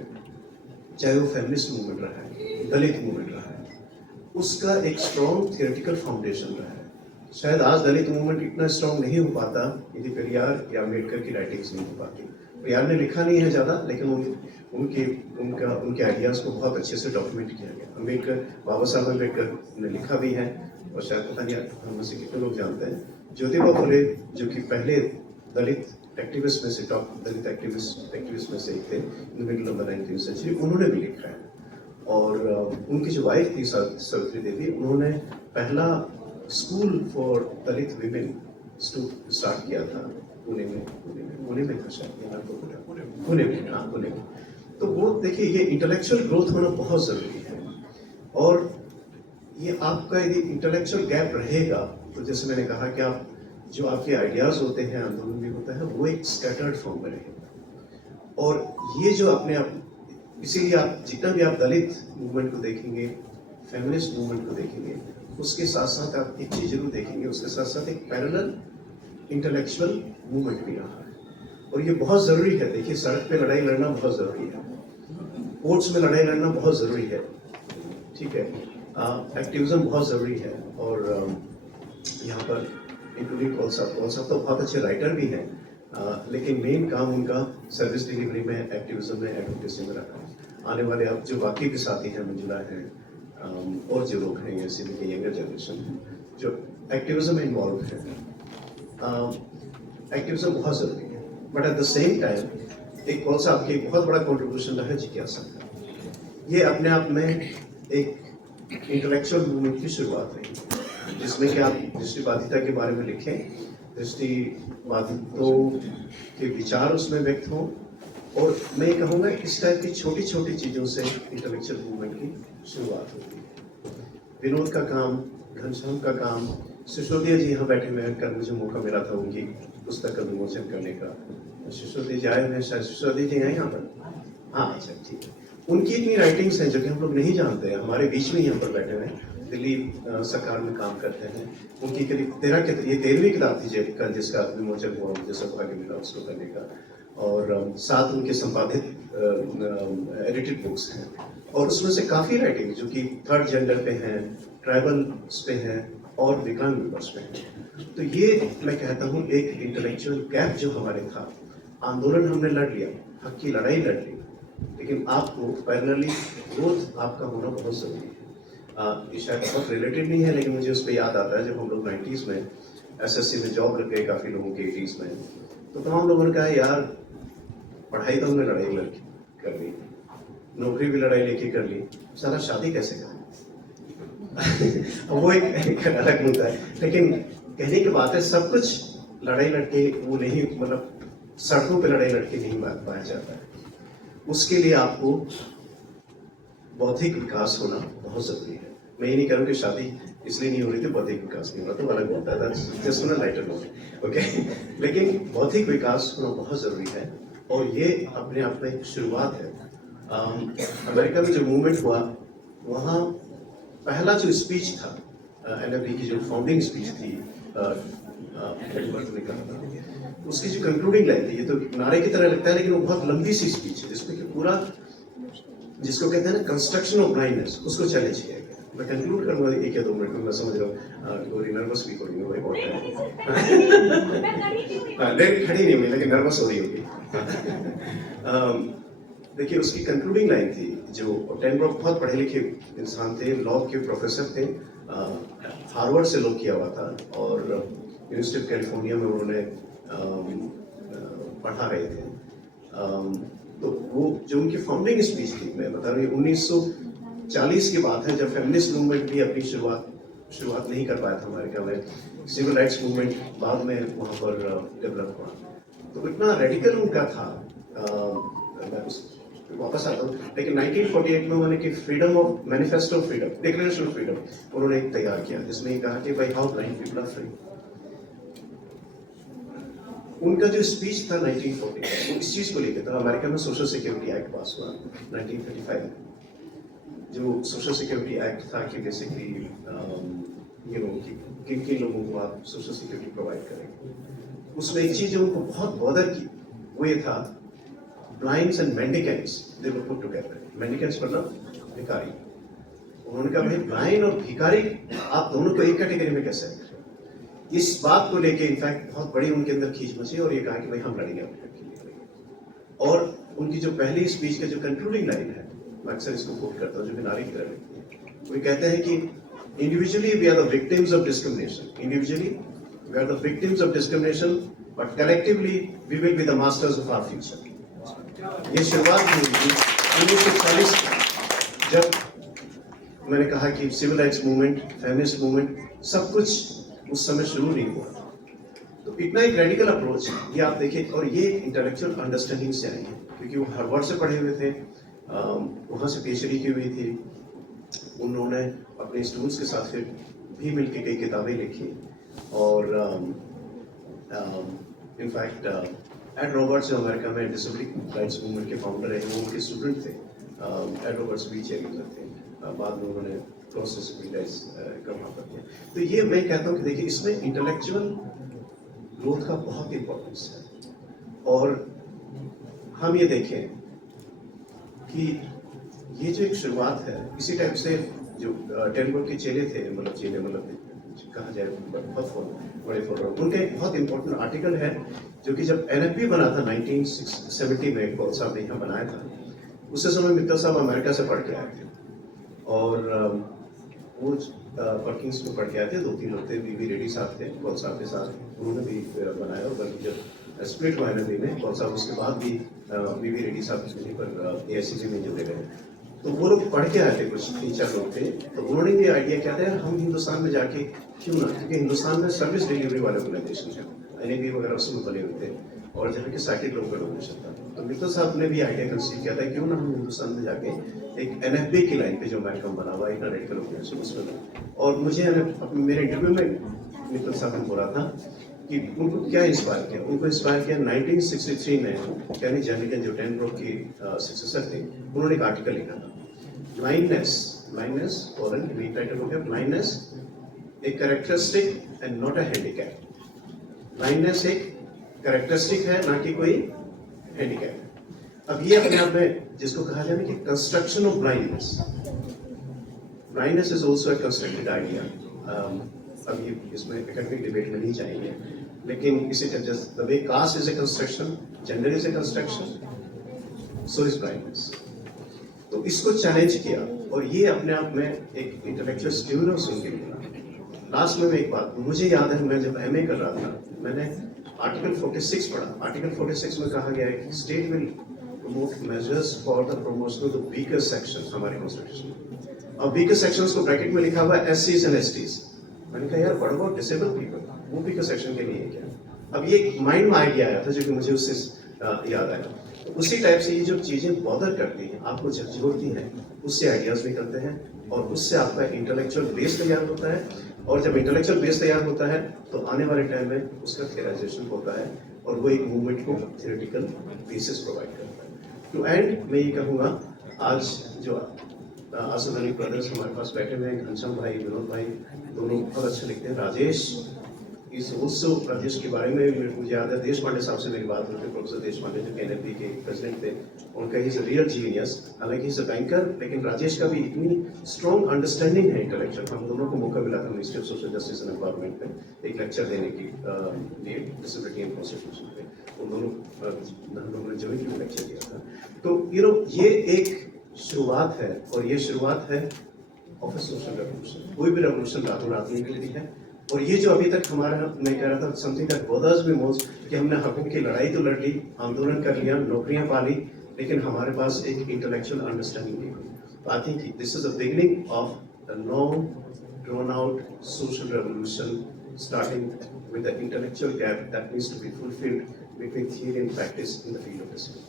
चाहे वो फेमिनिस्ट मूवमेंट रहा है, दलित मूवमेंट रहा है, उसका एक स्ट्रॉन्ग थियोरेटिकल फाउंडेशन रहा है। शायद आज दलित मूवमेंट इतना स्ट्रॉन्ग नहीं हो पाता यदि पेरियार या अम्बेडकर की राइटिंग्स नहीं हो पाती। पेरियार ने लिखा नहीं है ज़्यादा, लेकिन उनके आइडियाज़ को बहुत अच्छे से डॉक्यूमेंट किया गया। अम्बेडकर, बाबा साहब अम्बेडकर ने लिखा भी है, और शायद पता नहीं हम में से कितने लोग जानते हैं, ज्योतिबा फुले जो कि पहले दलित एक्टिविस्ट में से, टॉप दलित एक्टिविस्ट में से एक थे in middle of the 19th century, उन्होंने भी लिखा है। और उनकी जो वाइफ थी सावित्री देवी, उन्होंने पहला school for Dalit women start किया था पुणे में था शायद, पुणे में। तो वो देखिए, ये इंटेलेक्चुअल ग्रोथ होना बहुत ज़रूरी है। और ये आपका यदि इंटेलेक्चुअल गैप रहेगा तो जैसे मैंने कहा कि आप जो आपके आइडियाज़ होते हैं, आंदोलन भी होता है, वो एक स्कैटर्ड फॉर्म में रहेगा। और ये जो अपने आप, इसीलिए आप जितना भी आप दलित मूवमेंट को देखेंगे, फेमिनिस्ट मूवमेंट को देखेंगे, उसके साथ साथ आप एक चीज़ जरूर देखेंगे, उसके साथ साथ एक पैरेलल इंटेलेक्चुअल मूवमेंट भी रहा है। और ये बहुत ज़रूरी है। देखिए, सड़क पे लड़ाई लड़ना बहुत ज़रूरी है, कोर्ट्स में लड़ाई लड़ना बहुत ज़रूरी है, ठीक है, एक्टिविज्म बहुत ज़रूरी है। और यहाँ पर इंक्लूडिंग कौल साहब तो बहुत अच्छे राइटर भी हैं, लेकिन मेन काम उनका सर्विस डिलीवरी में, एक्टिविज्म में, एडवोकेसी में रखा है। आने वाले अब जो बाकी भी साथी हैं, मंजुला हैं, और जो लोग हैं ऐसे भी यंगर जनरेशन जो एक्टिविज्म में इन्वॉल्व है, एक्टिविज्म बहुत ज़रूरी है। But at the same time एक कौल साहब की बहुत बड़ा कॉन्ट्रीब्यूशन रहा है जिज्ञासा का। ये अपने आप में एक इंटेलेक्चुअल मूवमेंट की शुरुआत रही, जिसमें कि आप दृष्टिबाधिता के बारे में लिखें, दृष्टिबाधितों के विचार उसमें व्यक्त हों। और मैं कहूँगा इस टाइप की छोटी छोटी चीज़ों से इंटेलेक्चुअल मूवमेंट की शुरुआत होती है। विनोद का काम, घनश्याम का काम, सिसोदिया जी यहाँ बैठे हुए हैं, कल मुझे मौका मिला था उनकी पुस्तक का विमोचन करने का। सिसोदिया जी आए हैं, शायद सिसोदिया जी हैं यहाँ पर, हाँ अच्छा ठीक है। उनकी इतनी राइटिंग्स हैं जो कि हम लोग नहीं जानते हैं, हमारे बीच में यहाँ पर बैठे हुए हैं, दिल्ली सरकार में काम करते हैं। उनकी करीब 13वीं किताब थी कल जिसका विमोचन हुआ, मुझे सौभाग्य मिला उसको करने का। और साथ उनके संपादित एडिटेड बुक्स हैं, और उसमें से काफ़ी राइटिंग जो कि थर्ड जेंडर पे हैं, ट्राइबल्स पे हैं, और विकलांग मेंबर्स में। तो ये मैं कहता हूँ एक इंटेलेक्चुअल गैप जो हमारे था, आंदोलन हमने लड़ लिया, हक की लड़ाई लड़ ली, लेकिन आपको पैरेलली ग्रोथ आपका होना बहुत जरूरी है। ये शायद बहुत रिलेटेड नहीं है, लेकिन मुझे उस पर याद आता है जब हम लोग 90s में SSC में जॉब लग गए काफ़ी लोगों के 80s में, तो तमाम लोगों ने कहा यार पढ़ाई तो हमने लड़ाई लड़ कर ली, नौकरी भी लड़ाई लेके कर ली, सारा शादी कैसे करें? वो एक अलग मुद्दा है, लेकिन कहने की बात है सब कुछ लड़ाई लड़के वो नहीं, मतलब सड़कों पे लड़ाई लड़के नहीं पाया जाता है। उसके लिए आपको बौद्धिक विकास होना बहुत जरूरी है। मैं ये नहीं कह रहा हूँ कि शादी इसलिए नहीं हो रही थी बौद्धिक विकास नहीं हो रहा, तो अलग होता है, just on a lighter note, okay. लेकिन बौद्धिक विकास होना बहुत जरूरी है, और ये अपने आप में एक शुरुआत है। अमेरिका में जो मूवमेंट हुआ, वहाँ पहला जो स्पीच था NFB की जो फाउंडिंग स्पीच थी, ने कहा था, उसकी जो कंक्लूडिंग लाइन थी, ये तो नारे की तरह लगता है लेकिन वो बहुत लंबी सी स्पीच है, जिसमें कि पूरा जिसको कहते हैं ना कंस्ट्रक्शन ऑफ ब्लाइंडनेस, उसको चैलेंज किया गया। मैं कंक्लूड करूंगा 1 या 2 मिनट में, मैं समझ रहा हूँ गौरी नर्वस भी हो रही है बहुत टाइम, खड़ी नहीं हुई लेकिन नर्वस हो रही होगी। देखिए उसकी कंक्लूडिंग लाइन थी, जो टेन ब्रॉक बहुत पढ़े लिखे इंसान थे, लॉ के प्रोफेसर थे, हार्वर्ड से लॉ किया हुआ था और यूनिवर्सिटी ऑफ कैलिफोर्निया में उन्होंने पढ़ा रहे थे। तो वो जो उनकी फाउंडिंग स्पीच थी, मैं बता रहा हूँ 1940 की बात है, जब फेमिनिस्ट मूवमेंट भी अपनी शुरुआत नहीं कर पाया था अमेरिका में, सिविल राइट्स मूवमेंट बाद में वहाँ पर डेवलप हुआ, तो इतना रेडिकल उनका था। मैं वापस आता हूँ, लेकिन 1948 में उन्होंने कि freedom of manifesto of freedom, declaration of freedom उन्होंने एक तैयार किया, जिसमें कहा कि भाई how blind people are free. उनका जो स्पीच था 1940 वो इस चीज को लेकर था। अमेरिका में सोशल सिक्योरिटी एक्ट पास हुआ 1935 में, जो सोशल सिक्योरिटी एक्ट था कि बेसिकली किन किन लोगों को आप सोशल सिक्योरिटी प्रोवाइड करेंगे। उसमें एक चीज जो उनको बहुत बॉदर की वो ये था, blinds and mendicants they were put together. Mendicants मतलब भिखारी। उन्होंने कहा भाई ब्लाइंड और भिखारी आप दोनों को एक कैटेगरी में कैसे रखें। इस बात को लेके इनफैक्ट बहुत बड़ी उनके अंदर खींच मची और ये कहा कि भाई हम लड़ेंगे अपने हक के लिए। और उनकी जो पहली स्पीच का जो कंक्लूडिंग लाइन है, मैं अक्सर इसको कोट करता हूँ, जो कि नारी की तरह लगती है, वो कहते हैं कि individually we are the victims of discrimination, individually we are the victims of discrimination, but collectively we will be the masters of our future. ये शुरुआत हुई थी 1940 जब मैंने कहा कि civil rights movement, feminist movement, सब कुछ उस समय शुरू नहीं हुआ। तो इतना एक रेडिकल अप्रोच ये आप देखिए, और ये इंटेलेक्चुअल अंडरस्टैंडिंग से आई है, क्योंकि वो हार्वर्ड से पढ़े हुए थे, वहाँ से PhD की हुई थी। उन्होंने अपने स्टूडेंट्स के साथ फिर भी मिलकर कई किताबें लिखी, और इनफैक्ट एड रॉबर्ट्स जो अमेरिका में डिसेबिलिटी राइट्स मूवमेंट के फाउंडर है, वो उनके स्टूडेंट थे। एड रॉबर्ट्स भी चेयर थे, बाद में उन्होंने प्रोसेस करना पड़ता है। तो ये मैं कहता हूँ कि देखिए इसमें इंटेलेक्चुअल ग्रोथ का बहुत इंपॉर्टेंस है। और हम ये देखें कि ये जो एक शुरुआत है, इसी टाइप से जो टेनबर्ग के चेले थे, मतलब कहा जाए बहुत बड़े फॉलोअर, उनका एक बहुत इंपॉर्टेंट आर्टिकल है, जो कि जब NFB बना था 1970 में, कौल साहब ने यहाँ बनाया था, उस समय मित्तल साहब अमेरिका से पढ़ के आए थे, और वो वर्किंग्स में पढ़ के आए थे। 2-3 लोग थे, BB रेड्डी साहब थे कौल साहब के साथ, उन्होंने भी बनाया। और बल्कि जब स्प्लिट हुआ NFB में, कौल साहब उसके बाद भी BB रेड्डी साहब के पर AICC में जुड़े रहे, तो वो लोग पढ़ के आए थे, कुछ 3-4 लोग थे। तो उन्होंने ये आइडिया किया था हम हिंदुस्तान में जाके क्यों ना, क्योंकि हिंदुस्तान में सर्विस डिलीवरी वाले ऑर्गेनाइजेशन है, NAB वगैरह उसमें बने हुए थे, और जहाँ के साइकिल लोग ऑर्गेनाइजेशन था। तो मित्तल साहब ने भी आइडिया कंसीव किया था क्यों ना हम हिंदुस्तान में जाके एक NFB की लाइन पे जो अमेरिका में बना हुआ इतना रेडिकल ऑर्गेनाइजेशन उसमें। और मुझे मेरे इंटरव्यू में मित्तल साहब ने बोला था कि उनको क्या इंस्पायर किया। उनको इंस्पायर किया 1963 में कैनी जेनिकन जो टेनब्रॉक की सक्सेसर थे, उन्होंने एक आर्टिकल लिखा था, ब्लाइंडनेस और टाइटल हो गया blindness a characteristic and not a handicap. Blindness एक कैरेक्टरिस्टिक है, ना कि कोई हैंडीकैप। अब ये अपने आप में जिसको कहा जाए कि construction of blindness is also a constructed idea. अभी इसमें एकेडमिक डिबेट में नहीं जाएंगे, लेकिन इसी तरह the way caste is a construction, gender is a construction, so is blindness. तो इसको चैलेंज किया और ये अपने आप में एक इंटेलेक्चुअल स्टिमुलस उनके लिए। लास्ट में एक बात मुझे याद है, मैं जब एमए कर रहा था मैंने आर्टिकल 46 पढ़ा। आर्टिकल 46 में कहा गया है कि state will promote measures for the promotion of the weaker sections हमारे कॉन्स्टिट्यूशन में। अब वीकर सेक्शंस को ब्रैकेट में लिखा हुआ है एससीज एंड एसटीज। मैंने कहा यार व्हाट अबाउट डिसेबल्ड पीपल, वो वीकर सेक्शन के लिए क्या? अब ये माइंड में आइडिया आया था जो कि मुझे उससे याद आया। तो उसी टाइप से ये जो चीजें बॉदर करती हैं, आपको झकझोरती हैं, उससे आइडियाज निकलते हैं और उससे आपका इंटेलेक्चुअल बेस तैयार होता है। और जब इंटेलेक्चुअल बेस तैयार होता है तो आने वाले टाइम में उसका थियराइजेशन होता है और वो एक मूवमेंट को थियोरेटिकल बेसिस प्रोवाइड करता है। टू एंड मैं ये कहूँगा, आज जो आसुदानी ब्रदर्स हमारे पास बैठे हुए हैं, घनश्याम भाई, विनोद भाई, दोनों बहुत अच्छे लिखते हैं। राजेश इस उत्सव प्रदेश के बारे में मुझे याद है, देश पांडे साहब से मेरी बात हुई थी, प्रोफेसर देश पांडे जो केएनएफबी के प्रेसिडेंट थे। उनका ही रियल जीनियस, हालांकि इज अ बैंकर, लेकिन राजेश का भी इतनी स्ट्रॉन्ग अंडरस्टैंडिंग है इंटेलेक्चुअल। हम दोनों को मौका मिला था ministry of social justice and environment में एक लेक्चर देने की लिए डिसेबिलिटी एंड कॉन्स्टिट्यूशन पे। उन दोनों ने जॉइंटली लेक्चर दिया था। तो ये एक शुरुआत है और ये शुरुआत है ऑफ अ सोशल रेवोल्यूशन। कोई भी रेवोल्यूशन रातों रात नहीं निकलती है। और ये जो अभी तक हमारा, मैं कह रहा था something that bothers me most, कि हमने हकों की लड़ाई तो लड़ ली, आंदोलन कर लिया, नौकरियां पा ली, लेकिन हमारे पास एक इंटेलेक्चुअल अंडरस्टैंडिंग नहीं हुई। I think this is the beginning of a long drone out social revolution, starting with the intellectual gap that needs to be fulfilled between theory and practice in the field of discipline.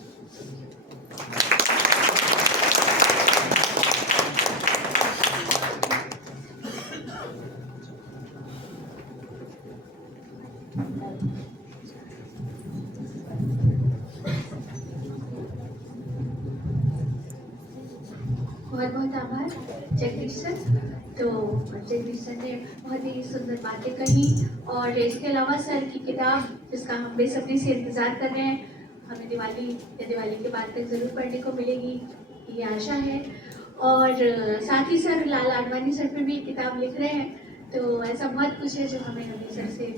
बहुत बहुत आभार Jagdish sir. तो Jagdish sir ने बहुत ही सुंदर बातें कही और इसके अलावा सर की किताब जिसका हम बेसब्री से इंतज़ार कर रहे हैं, हमें दिवाली या दिवाली के बाद तक ज़रूर पढ़ने को मिलेगी, ये आशा है। और साथ ही सर लाल आडवाणी सर पर भी किताब लिख रहे हैं, तो ऐसा बहुत कुछ है जो हमें अभी सर से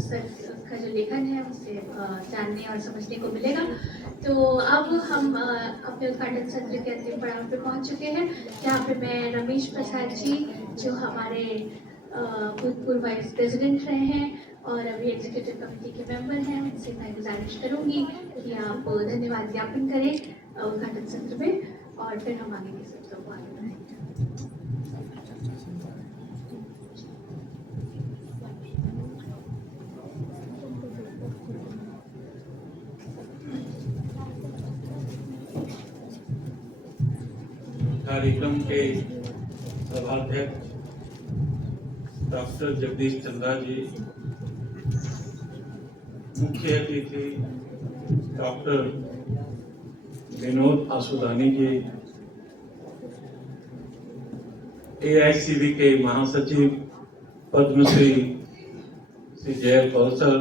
सर का जो लेखन है उससे जानने और समझने को मिलेगा। तो अब हम अपने उद्घाटन सत्र के अंतिम पड़ाव पे पहुंच चुके हैं, जहाँ पे मैं रमेश प्रसाद जी जो हमारे भूतपूर्व वाइस प्रेसिडेंट रहे हैं और अभी एग्जीक्यूटिव कमेटी के मेंबर हैं, उनसे मैं गुजारिश करूँगी कि आप धन्यवाद ज्ञापन करें उद्घाटन सत्र में और फिर हम आगे के सत्रों को आगे बढ़ाएंगे। कार्यक्रम के सभाध्यक्ष डॉक्टर जगदीश चंद्रा जी, मुख्य अतिथि डॉक्टर विनोद आसुदानी जी, एआईसीबी के महासचिव पद्मश्री श्री जय कौशल,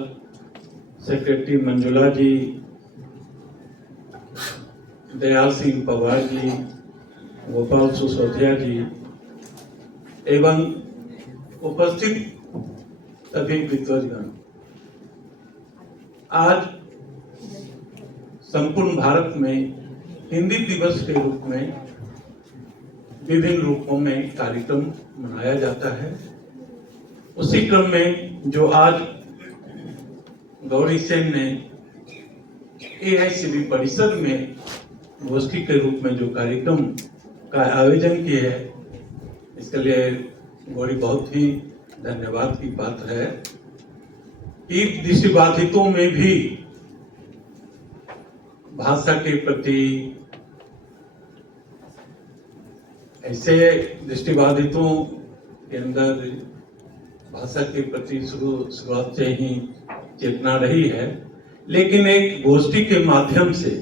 सेक्रेटरी मंजुला जी, दयाल सिंह पवार जी, गोपाल सुसोदिया जी एवं उपस्थित सभी विद्वजगण, आज संपूर्ण भारत में हिंदी दिवस के रूप में विभिन्न रूपों में कार्यक्रम मनाया जाता है। उसी क्रम में जो आज गौरी सेन ने एआईसीबी परिसर में गोष्ठी के रूप में जो कार्यक्रम का आयोजन किया है, इसके लिए गौरी बहुत ही धन्यवाद की बात है कि दृष्टिबाधितों में भी भाषा के प्रति, ऐसे दृष्टिबाधितों के अंदर भाषा के प्रति शुरुआत से ही चेतना रही है, लेकिन एक गोष्ठी के माध्यम से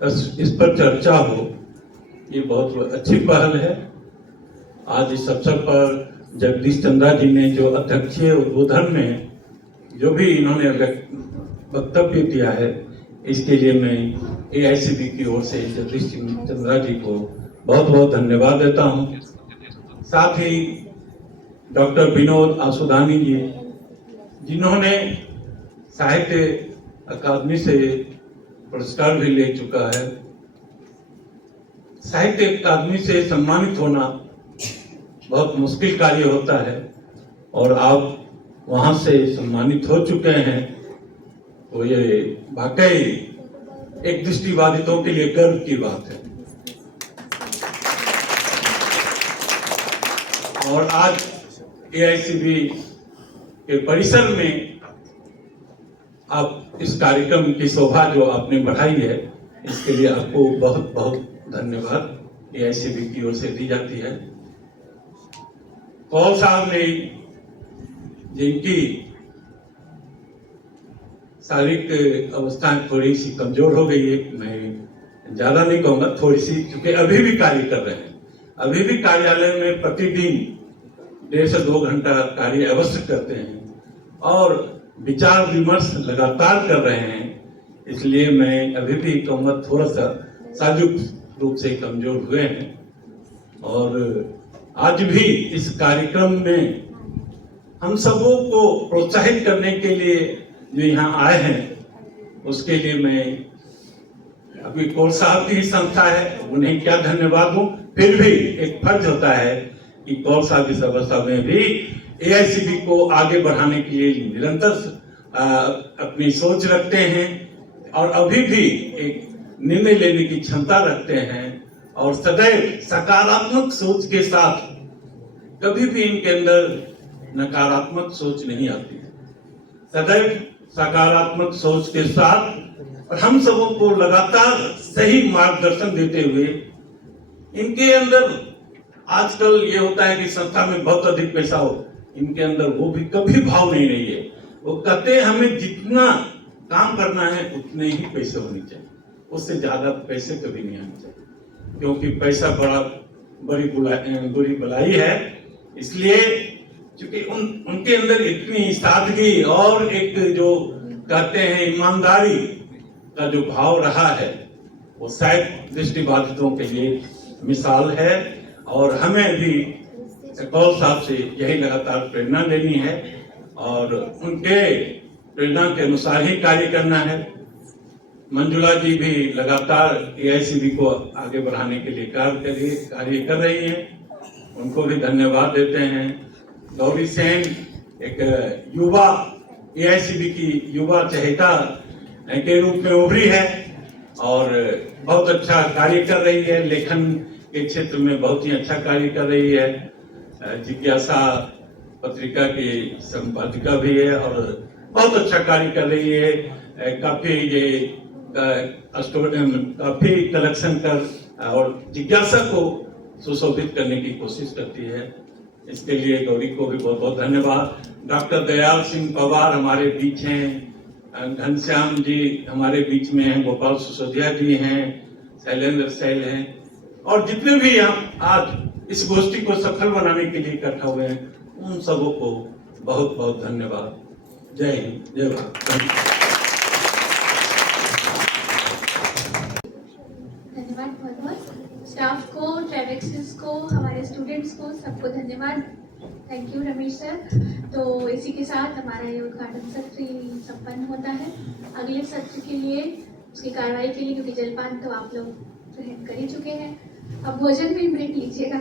इस पर चर्चा हो, ये बहुत अच्छी पहल है। आज इस अवसर पर जगदीश चंद्रा जी ने जो अध्यक्षीय उद्बोधन में जो भी इन्होंने वक्तव्य दिया है, इसके लिए मैं एआईसीबी की ओर से जगदीश चंद्रा जी को बहुत बहुत धन्यवाद देता हूं। साथ ही डॉक्टर विनोद आसुदानी जी, जिन्होंने साहित्य अकादमी से पुरस्कार भी ले चुका है। साहित्य अकादमी से सम्मानित होना बहुत मुश्किल कार्य होता है और आप वहां से सम्मानित हो चुके हैं, तो ये वाकई एक दृष्टिबाधितों के लिए गर्व की बात है। और आज AICB के परिसर में आप इस कार्यक्रम की शोभा जो आपने बढ़ाई है, इसके लिए आपको बहुत बहुत धन्यवाद AICB की ओर से दी जाती है। कौल साहब ने, जिनकी शारीरिक अवस्थाएं थोड़ी सी कमजोर हो गई है, मैं ज्यादा नहीं कहूंगा, थोड़ी सी, क्योंकि अभी भी कार्य कर रहे हैं, अभी भी कार्यालय में प्रतिदिन 1.5 से 2 घंटा कार्य अवश्य करते हैं और विचार विमर्श लगातार कर रहे हैं। इसलिए मैं अभी भी कहूँगा थोड़ा सा शारीरिक रूप से कमजोर हुए हैं। और आज भी इस कार्यक्रम में हम सबों को प्रोत्साहित करने के लिए जो यहाँ आए हैं, उसके लिए मैं, अभी कौल साहब की ही संस्था है, उन्हें क्या धन्यवाद दूं, फिर भी एक फर्ज होता है कि कौल साहब इस अवस्था में भी AICB को आगे बढ़ाने के लिए निरंतर अपनी सोच रखते हैं और अभी भी एक निर्णय लेने की क्षमता रखते हैं और सदैव सकारात्मक सोच के साथ, कभी भी इनके अंदर नकारात्मक सोच नहीं आती है। सदैव सकारात्मक सोच के साथ और हम सबों को लगातार सही मार्गदर्शन देते हुए, इनके अंदर आजकल ये होता है कि संस्था में बहुत अधिक पैसा हो, इनके अंदर वो भी कभी भाव नहीं रही है। वो कहते हैं हमें जितना काम करना है उतने ही पैसे होने चाहिए, उससे ज्यादा पैसे कभी नहीं आने चाहिए, क्योंकि पैसा बुरी बलाई है। इसलिए क्योंकि उनके अंदर इतनी सादगी और एक जो कहते हैं ईमानदारी का जो भाव रहा है, वो शायद दृष्टिबाधितों के लिए मिसाल है। और हमें भी कौल साहब से यही लगातार प्रेरणा लेनी है और उनके प्रेरणा के अनुसार ही कार्य करना है। मंजुला जी भी लगातार AICB को आगे बढ़ाने के लिए कार्य कर रही हैं, उनको भी धन्यवाद देते हैं। गौरी सेन एक युवा AICB की युवा चहेता के रूप में उभरी है और बहुत अच्छा कार्य कर रही है, लेखन के क्षेत्र में बहुत ही अच्छा कार्य कर रही है। जिज्ञासा पत्रिका की संपादिका भी है और बहुत अच्छा कार्य कर रही है। काफी ये काफी कलेक्शन कर और जिज्ञासा को सुशोभित करने की कोशिश करती है। इसके लिए गौरी को भी बहुत बहुत धन्यवाद। डॉक्टर दयाल सिंह पवार हमारे बीच हैं, घनश्याम जी हमारे बीच में हैं, गोपाल सिसोदिया जी हैं, शैलेंद्र शैल हैं और जितने भी हम आज इस गोष्ठी को सफल बनाने के लिए इकट्ठा हुए हैं, उन सबों को बहुत बहुत धन्यवाद। जय हिंद, जय भारत। धन्यवाद बहुत बहुत स्टाफ को, ट्रेवेक्सिस को, हमारे स्टूडेंट्स को, सबको धन्यवाद। Thank you Ramesh sir. तो इसी के साथ हमारा ये उद्घाटन सत्र संपन्न होता है। अगले सत्र के लिए, उसकी कार्रवाई के लिए, क्योंकि जलपान तो आप लोग ग्रहण कर ही चुके हैं, अब भोजन में ब्रेक लीजिएगा।